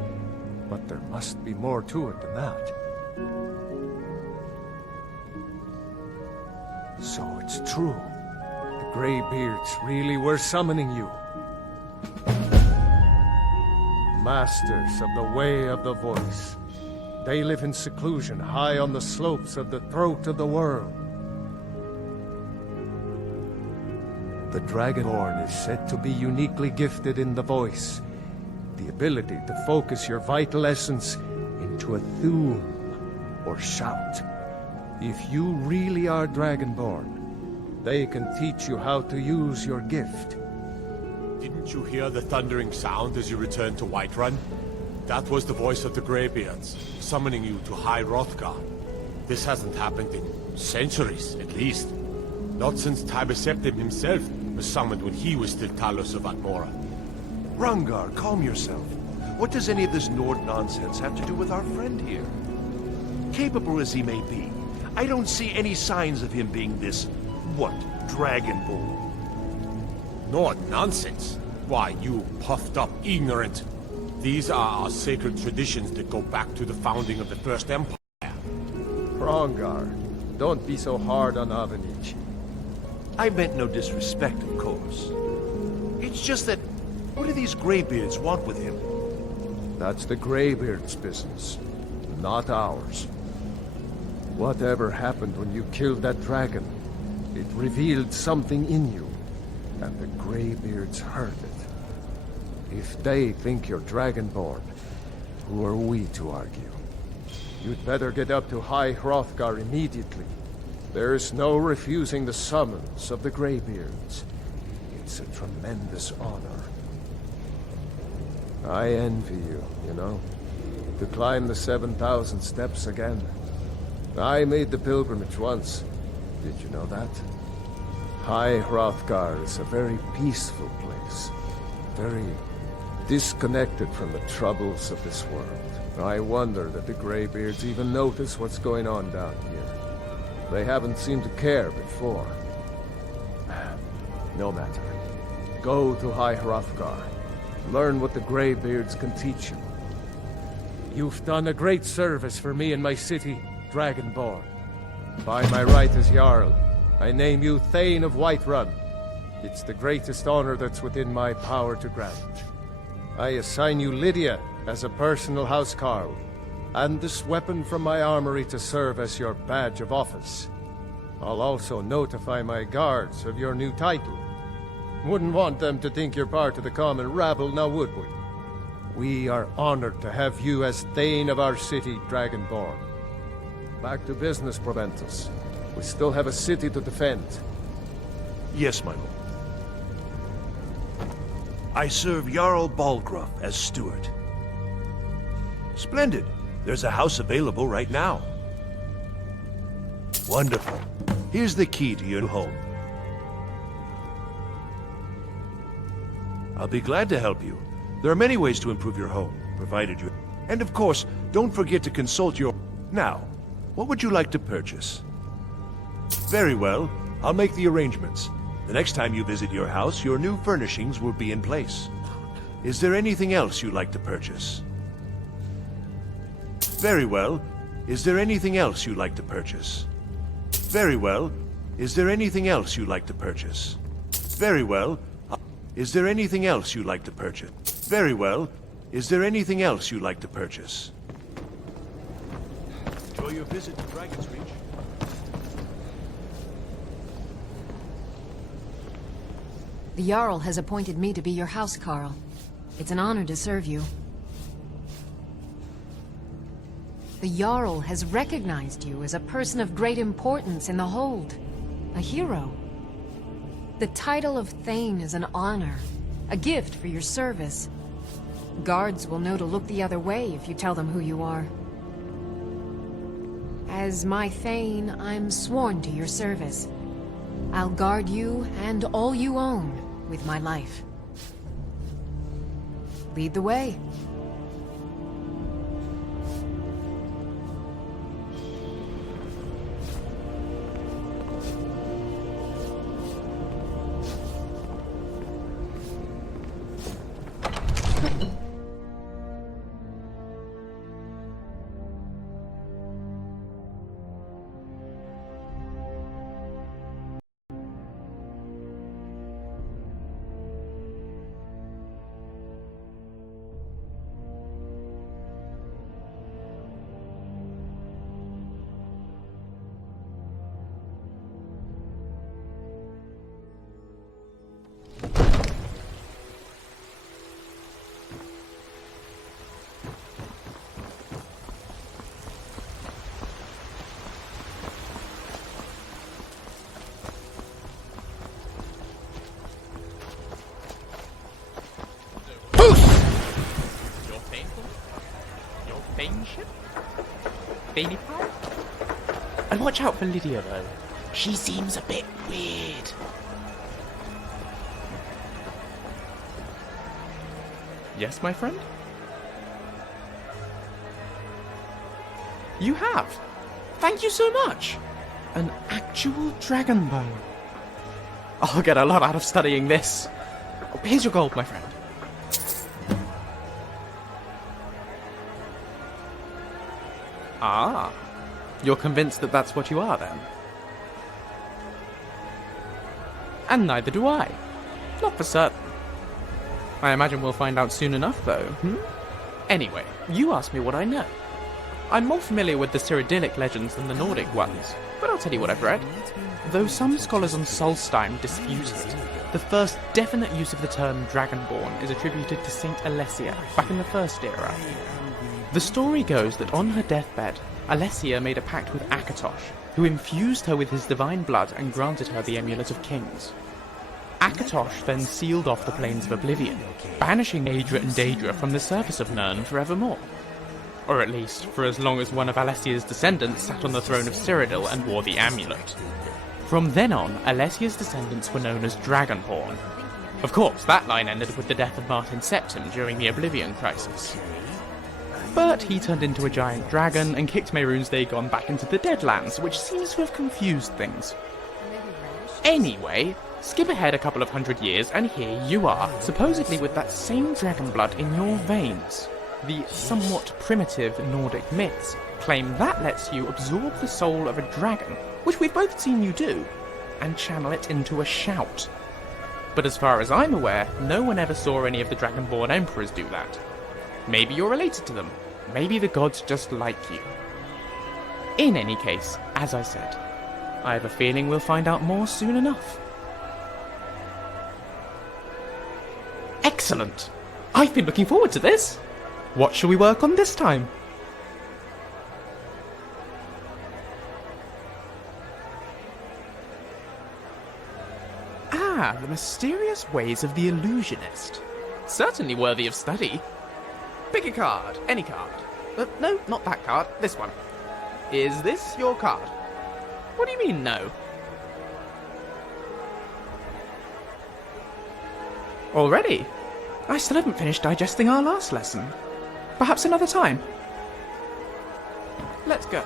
but there must be more to it than that. So it's true. The Greybeards really were summoning you. Masters of the Way of the Voice. They live in seclusion high on the slopes of the throat of the world. The Dragonborn is said to be uniquely gifted in the voice. The ability to focus your vital essence into a thum or shout. If you really are Dragonborn, they can teach you how to use your gift. Didn't you hear the thundering sound as you returned to Whiterun? That was the voice of the Greybeards, summoning you to High Hrothgar. This hasn't happened in centuries, at least. Not since Tibeseptim himself was summoned when he was still Talos of Atmora. Rungar, calm yourself. What does any of this Nord nonsense have to do with our friend here? Capable as he may be, I don't see any signs of him being this, Dragonborn. Nord nonsense? Why, you puffed up ignorant. These are our sacred traditions that go back to the founding of the First Empire. Rungar, don't be so hard on Avenici. I meant no disrespect, of course. It's just that, what do these Greybeards want with him? That's the Greybeards' business, not ours. Whatever happened when you killed that dragon, it revealed something in you, and the Greybeards heard it. If they think you're Dragonborn, who are we to argue? You'd better get up to High Hrothgar immediately. There's no refusing the summons of the Greybeards. It's a tremendous honor. I envy you, you know, to climb the 7,000 steps again. I made the pilgrimage once. Did you know that? High Hrothgar is a very peaceful place. Very disconnected from the troubles of this world. I wonder that the Greybeards even notice what's going on down here. They haven't seemed to care before. No matter. Go to High Hrothgar. Learn what the Greybeards can teach you. You've done a great service for me and my city, Dragonborn. By my right as Jarl, I name you Thane of Whiterun. It's the greatest honor that's within my power to grant. I assign you Lydia as a personal housecarl, and this weapon from my armory to serve as your badge of office. I'll also notify my guards of your new title. Wouldn't want them to think you're part of the common rabble, now would we? We are honored to have you as Thane of our city, Dragonborn. Back to business, Proventus. We still have a city to defend. Yes, my lord. I serve Jarl Balgruuf as steward. Splendid. There's a house available right now. Wonderful. Here's the key to your home. I'll be glad to help you. There are many ways to improve your home, provided you... And of course, don't forget to consult your... Now, what would you like to purchase? Very well. I'll make the arrangements. The next time you visit your house, your new furnishings will be in place. Is there anything else you'd like to purchase? Very well. Is there anything else you'd like to purchase? Very well. Is there anything else you'd like to purchase? Very well. Is there anything else you'd like to purchase? Very well. Is there anything else you'd like to purchase? Enjoy your visit to Dragon's Reach. The Jarl has appointed me to be your housecarl. It's an honor to serve you. The Jarl has recognized you as a person of great importance in the Hold. A hero. The title of Thane is an honor, a gift for your service. Guards will know to look the other way if you tell them who you are. As my Thane, I'm sworn to your service. I'll guard you and all you own with my life. Lead the way. Baby pie? And watch out for Lydia, though. She seems a bit weird. Yes, my friend? You have. Thank you so much. An actual dragon bow. I'll get a lot out of studying this. Here's your gold, my friend. Ah, you're convinced that that's what you are, then? And neither do I. Not for certain. I imagine we'll find out soon enough, though, Anyway, you asked me what I know. I'm more familiar with the Cyrodiilic legends than the Nordic ones, but I'll tell you what I've read. Though some scholars on Solstheim dispute it, the first definite use of the term Dragonborn is attributed to Saint Alessia, back in the First Era. The story goes that on her deathbed, Alessia made a pact with Akatosh, who infused her with his divine blood and granted her the Amulet of Kings. Akatosh then sealed off the Plains of Oblivion, banishing Aedra and Daedra from the surface of Nirn forevermore. Or at least, for as long as one of Alessia's descendants sat on the throne of Cyrodiil and wore the amulet. From then on, Alessia's descendants were known as Dragonborn. Of course, that line ended with the death of Martin Septim during the Oblivion Crisis. But he turned into a giant dragon and kicked Mehrunes Dagon back into the Deadlands, which seems to have confused things. Anyway, skip ahead a couple of hundred years and here you are, supposedly with that same dragon blood in your veins. The somewhat primitive Nordic myths claim that lets you absorb the soul of a dragon, which we've both seen you do, and channel it into a shout. But as far as I'm aware, no one ever saw any of the Dragonborn Emperors do that. Maybe you're related to them. Maybe the gods just like you. In any case, as I said, I have a feeling we'll find out more soon enough. Excellent! I've been looking forward to this! What shall we work on this time? Ah, the mysterious ways of the illusionist. Certainly worthy of study. Pick a card, any card. No, not that card, this one. Is this your card? What do you mean, no? Already? I still haven't finished digesting our last lesson. Perhaps another time. Let's go.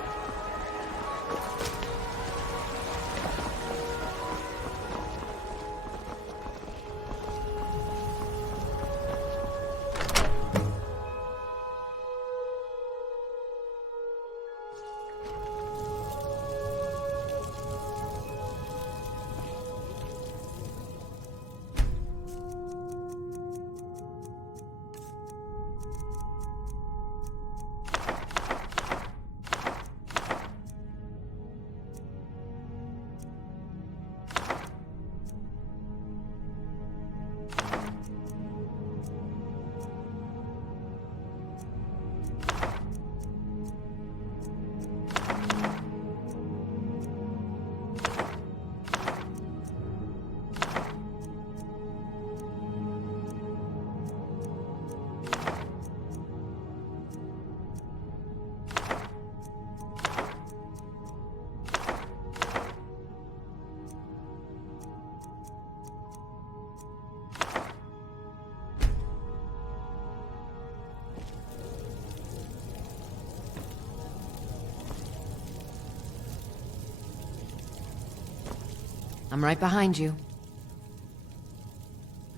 I'm right behind you.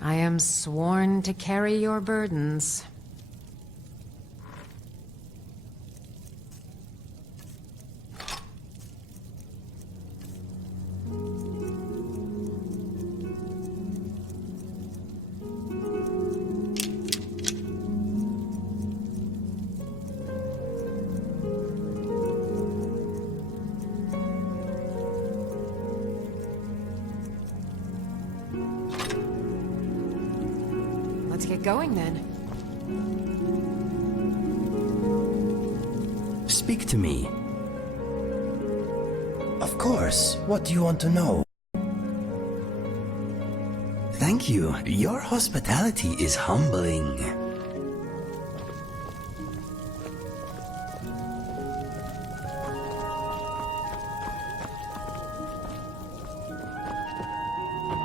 I am sworn to carry your burdens. Let's get going then. Speak to me. Of course. What do you want to know? Thank you. Your hospitality is humbling.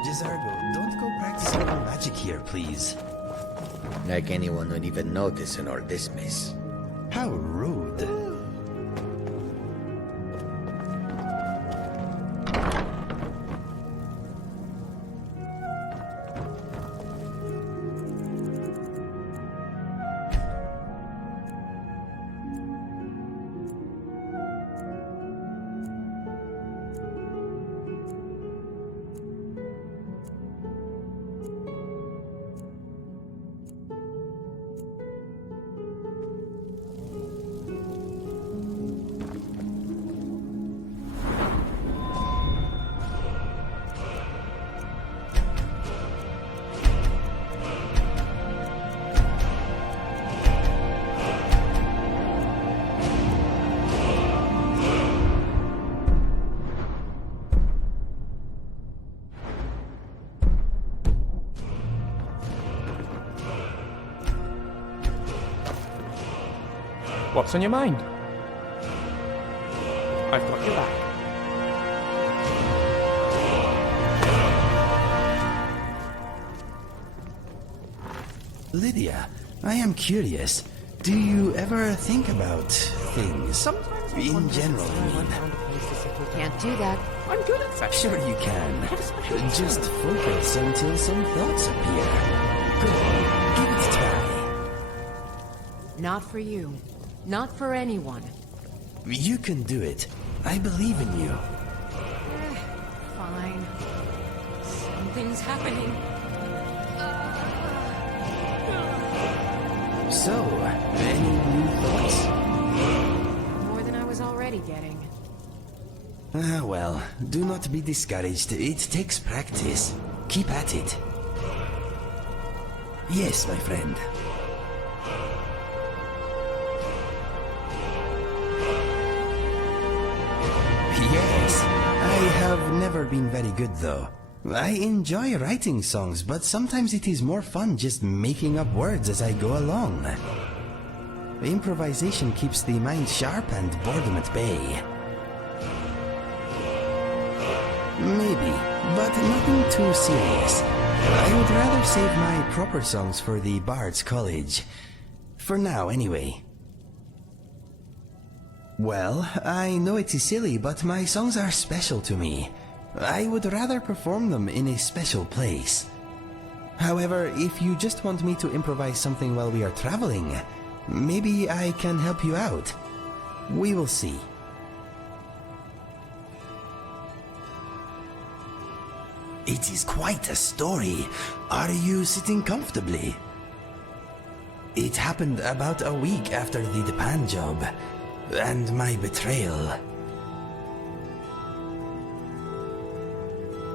Jizargo, don't go practicing your magic here, please. Like anyone would even notice in all this mess. How rude. What's on your mind? I've got your back. Lydia, I am curious. Do you ever think about things? Sometimes in general, I mean. Can't do that. I'm good at sex. Sure you can. Just focus until some thoughts appear. Go on, give it a try. Not for you. Not for anyone. You can do it. I believe in you. Fine. Something's happening. So, any new thoughts? More than I was already getting. Ah, well, do not be discouraged. It takes practice. Keep at it. Yes, my friend. Yes, I have never been very good though. I enjoy writing songs, but sometimes it is more fun just making up words as I go along. Improvisation keeps the mind sharp and boredom at bay. Maybe, but nothing too serious. I would rather save my proper songs for the Bard's College. For now, anyway. Well, I know it is silly, but my songs are special to me. I would rather perform them in a special place. However, if you just want me to improvise something while we are traveling, maybe I can help you out. We will see. It is quite a story. Are you sitting comfortably? It happened about a week after the Japan job, and my betrayal.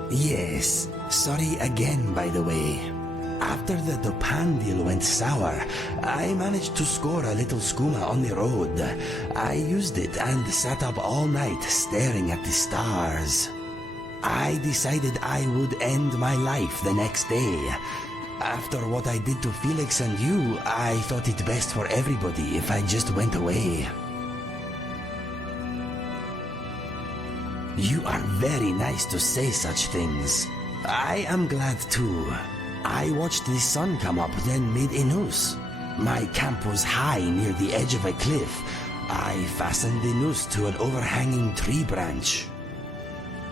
Yes, sorry again, by the way. After the Japan deal went sour, I managed to score a little skooma on the road. I used it and sat up all night staring at the stars. I decided I would end my life the next day. After what I did to Felix and you, I thought it best for everybody if I just went away. You are very nice to say such things. I am glad too. I watched the sun come up, then made a noose. My camp was high near the edge of a cliff. I fastened the noose to an overhanging tree branch.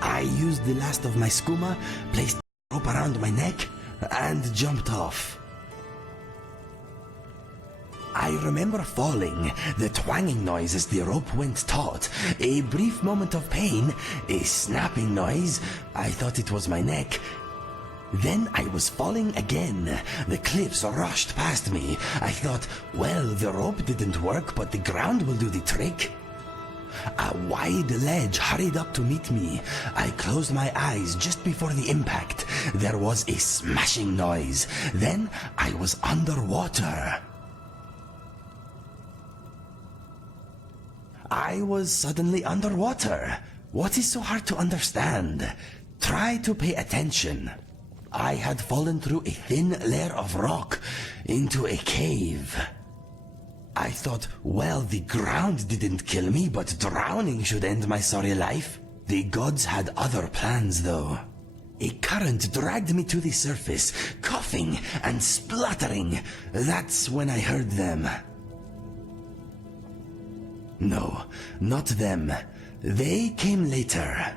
I used the last of my skooma, placed the rope around my neck, and jumped off. I remember falling, the twanging noise as the rope went taut, a brief moment of pain, a snapping noise. I thought it was my neck. Then I was falling again. The cliffs rushed past me. I thought, well, the rope didn't work, but the ground will do the trick. A wide ledge hurried up to meet me. I closed my eyes just before the impact. There was a smashing noise. Then I was underwater. I was suddenly underwater. What is so hard to understand? Try to pay attention. I had fallen through a thin layer of rock into a cave. I thought, well, the ground didn't kill me, but drowning should end my sorry life. The gods had other plans, though. A current dragged me to the surface, coughing and spluttering. That's when I heard them. No, not them. They came later.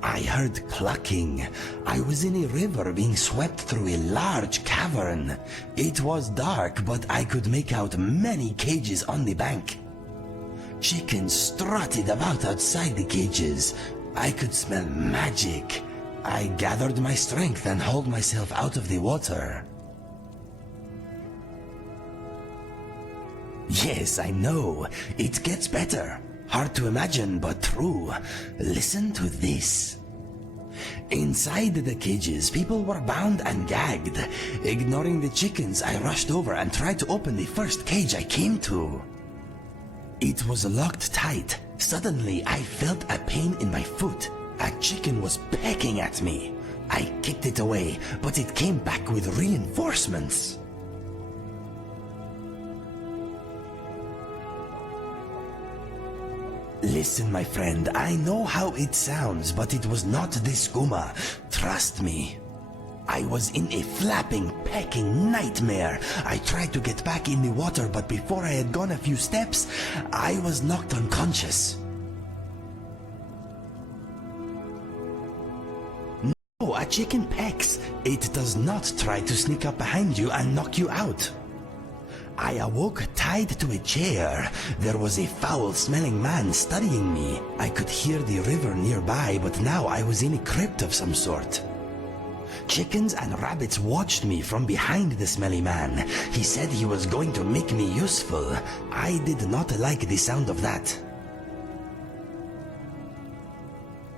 I heard clucking. I was in a river being swept through a large cavern. It was dark, but I could make out many cages on the bank. Chickens strutted about outside the cages. I could smell magic. I gathered my strength and hauled myself out of the water. Yes, I know. It gets better. Hard to imagine, but true. Listen to this. Inside the cages, people were bound and gagged. Ignoring the chickens, I rushed over and tried to open the first cage I came to. It was locked tight. Suddenly, I felt a pain in my foot. A chicken was pecking at me. I kicked it away, but it came back with reinforcements. Listen, my friend, I know how it sounds, but it was not this skooma. Trust me. I was in a flapping, pecking nightmare. I tried to get back in the water, but before I had gone a few steps, I was knocked unconscious. No, a chicken pecks. It does not try to sneak up behind you and knock you out. I awoke tied to a chair. There was a foul-smelling man studying me. I could hear the river nearby, but now I was in a crypt of some sort. Chickens and rabbits watched me from behind the smelly man. He said he was going to make me useful. I did not like the sound of that.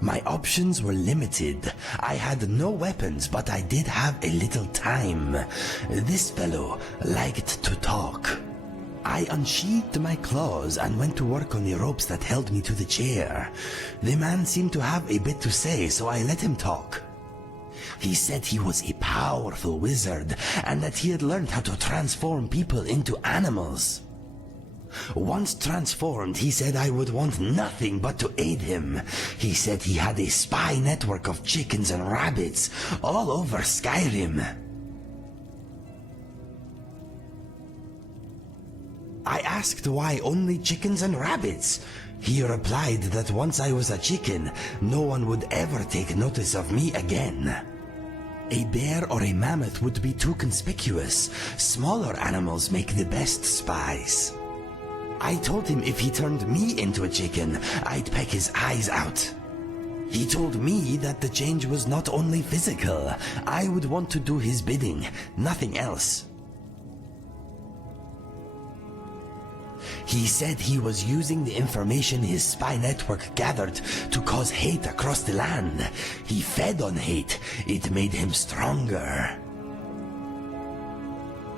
My options were limited. I had no weapons, but I did have a little time. This fellow liked to talk. I unsheathed my claws and went to work on the ropes that held me to the chair. The man seemed to have a bit to say, so I let him talk. He said he was a powerful wizard and that he had learned how to transform people into animals. Once transformed, he said I would want nothing but to aid him. He said he had a spy network of chickens and rabbits all over Skyrim. I asked why only chickens and rabbits. He replied that once I was a chicken, no one would ever take notice of me again. A bear or a mammoth would be too conspicuous. Smaller animals make the best spies. I told him if he turned me into a chicken, I'd peck his eyes out. He told me that the change was not only physical. I would want to do his bidding, nothing else. He said he was using the information his spy network gathered to cause hate across the land. He fed on hate. It made him stronger.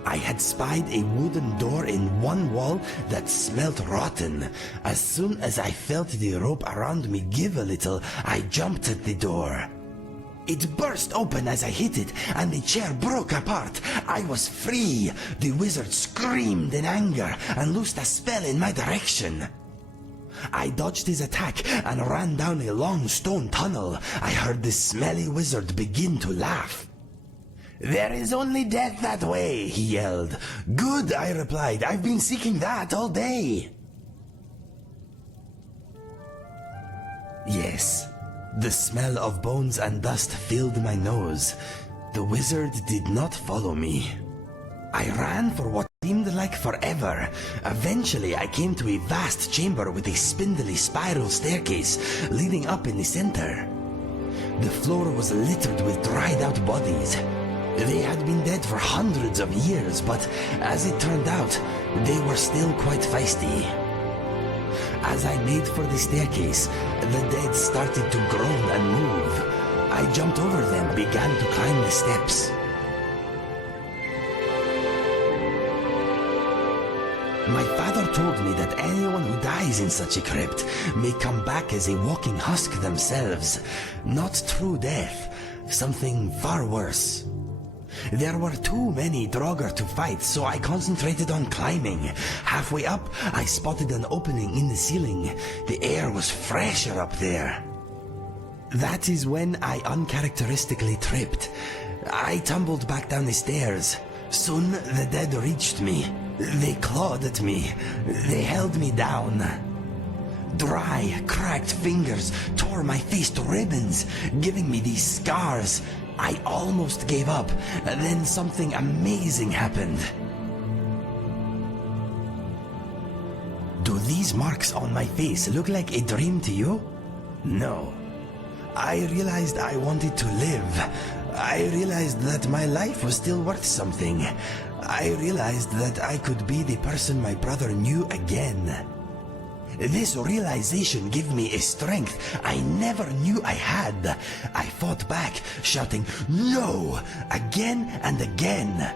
I had spied a wooden door in one wall that smelt rotten. As soon as I felt the rope around me give a little, I jumped at the door. It burst open as I hit it, and the chair broke apart. I was free. The wizard screamed in anger and loosed a spell in my direction. I dodged his attack and ran down a long stone tunnel. I heard the smelly wizard begin to laugh. "There is only death that way," he yelled. "Good," I replied. "I've been seeking that all day." Yes, the smell of bones and dust filled my nose. The wizard did not follow me. I ran for what seemed like forever. Eventually, I came to a vast chamber with a spindly spiral staircase leading up in the center. The floor was littered with dried-out bodies. They had been dead for hundreds of years, but as it turned out, they were still quite feisty. As I made for the staircase, the dead started to groan and move. I jumped over them and began to climb the steps. My father told me that anyone who dies in such a crypt may come back as a walking husk themselves. Not true death, something far worse. There were too many Draugr to fight, so I concentrated on climbing. Halfway up, I spotted an opening in the ceiling. The air was fresher up there. That is when I uncharacteristically tripped. I tumbled back down the stairs. Soon the dead reached me. They clawed at me. They held me down. Dry, cracked fingers tore my face to ribbons, giving me these scars. I almost gave up, then something amazing happened. Do these marks on my face look like a dream to you? No. I realized I wanted to live. I realized that my life was still worth something. I realized that I could be the person my brother knew again. This realization gave me a strength I never knew I had. I fought back, shouting, "No!" again and again.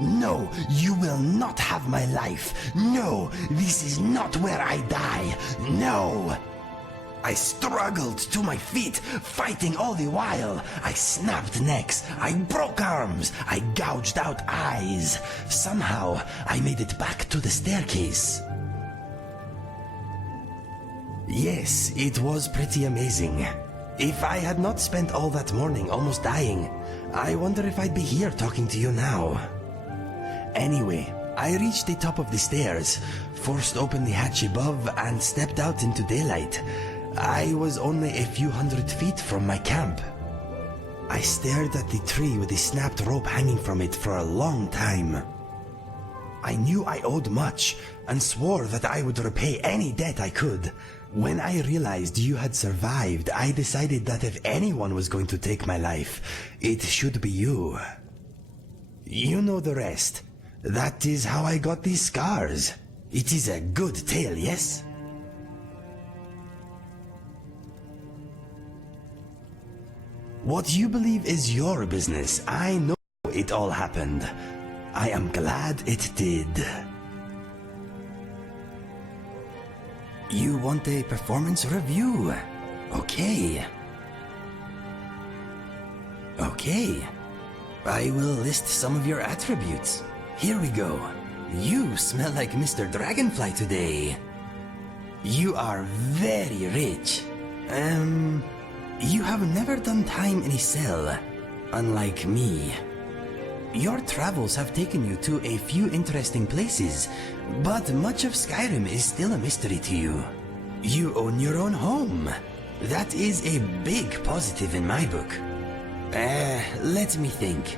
"No, you will not have my life. No, this is not where I die. No!" I struggled to my feet, fighting all the while. I snapped necks, I broke arms, I gouged out eyes. Somehow, I made it back to the staircase. Yes, it was pretty amazing. If I had not spent all that morning almost dying, I wonder if I'd be here talking to you now. Anyway, I reached the top of the stairs, forced open the hatch above, and stepped out into daylight. I was only a few hundred feet from my camp. I stared at the tree with the snapped rope hanging from it for a long time. I knew I owed much, and swore that I would repay any debt I could. When I realized you had survived, I decided that if anyone was going to take my life, it should be you. You know the rest. That is how I got these scars. It is a good tale, yes? What you believe is your business. I know it all happened. I am glad it did. You want a performance review? Okay. Okay. I will list some of your attributes. Here we go. You smell like Mr. Dragonfly today. You are very rich. You have never done time in a cell, unlike me. Your travels have taken you to a few interesting places, but much of Skyrim is still a mystery to you. You own your own home. That is a big positive in my book. Let me think.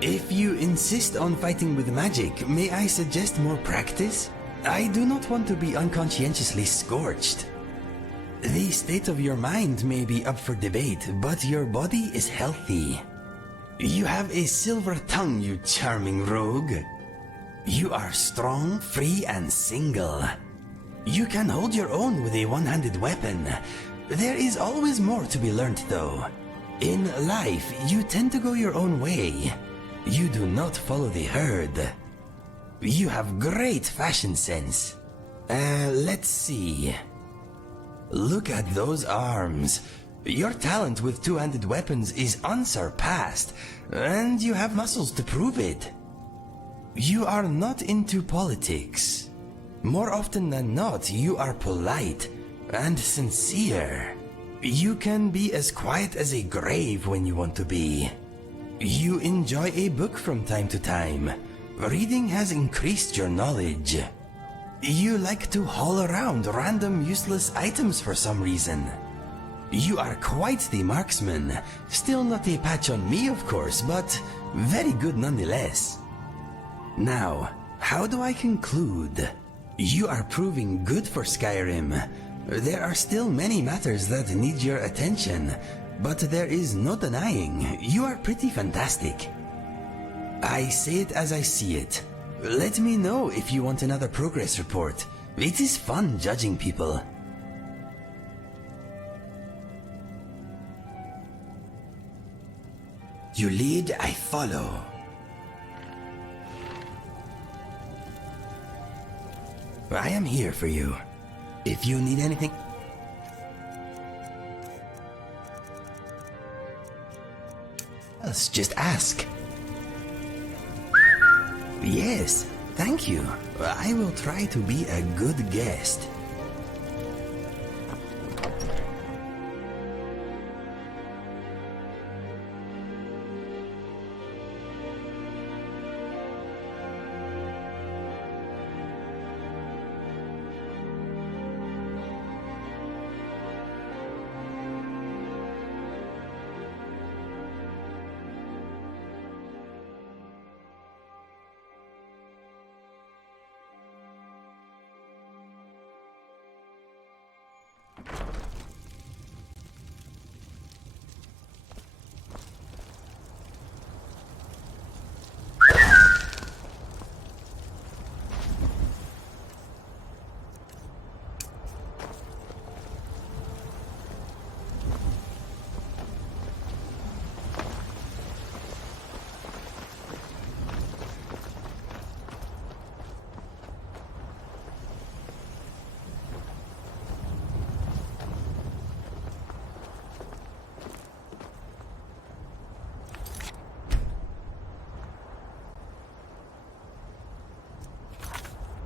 If you insist on fighting with magic, may I suggest more practice? I do not want to be unconscientiously scorched. The state of your mind may be up for debate, but your body is healthy. You have a silver tongue, you charming rogue. You are strong, free, and single. You can hold your own with a one-handed weapon. There is always more to be learnt, though. In life, you tend to go your own way. You do not follow the herd. You have great fashion sense. Let's see. Look at those arms. Your talent with two-handed weapons is unsurpassed, and you have muscles to prove it. You are not into politics. More often than not, you are polite and sincere. You can be as quiet as a grave when you want to be. You enjoy a book from time to time. Reading has increased your knowledge. You like to haul around random useless items for some reason. You are quite the marksman. Still not a patch on me, of course, but very good nonetheless. Now, how do I conclude? You are proving good for Skyrim. There are still many matters that need your attention, but there is no denying you are pretty fantastic. I say it as I see it. Let me know if you want another progress report. It is fun judging people. You lead, I follow. I am here for you. If you need anything... else, just ask. Yes, thank you. I will try to be a good guest.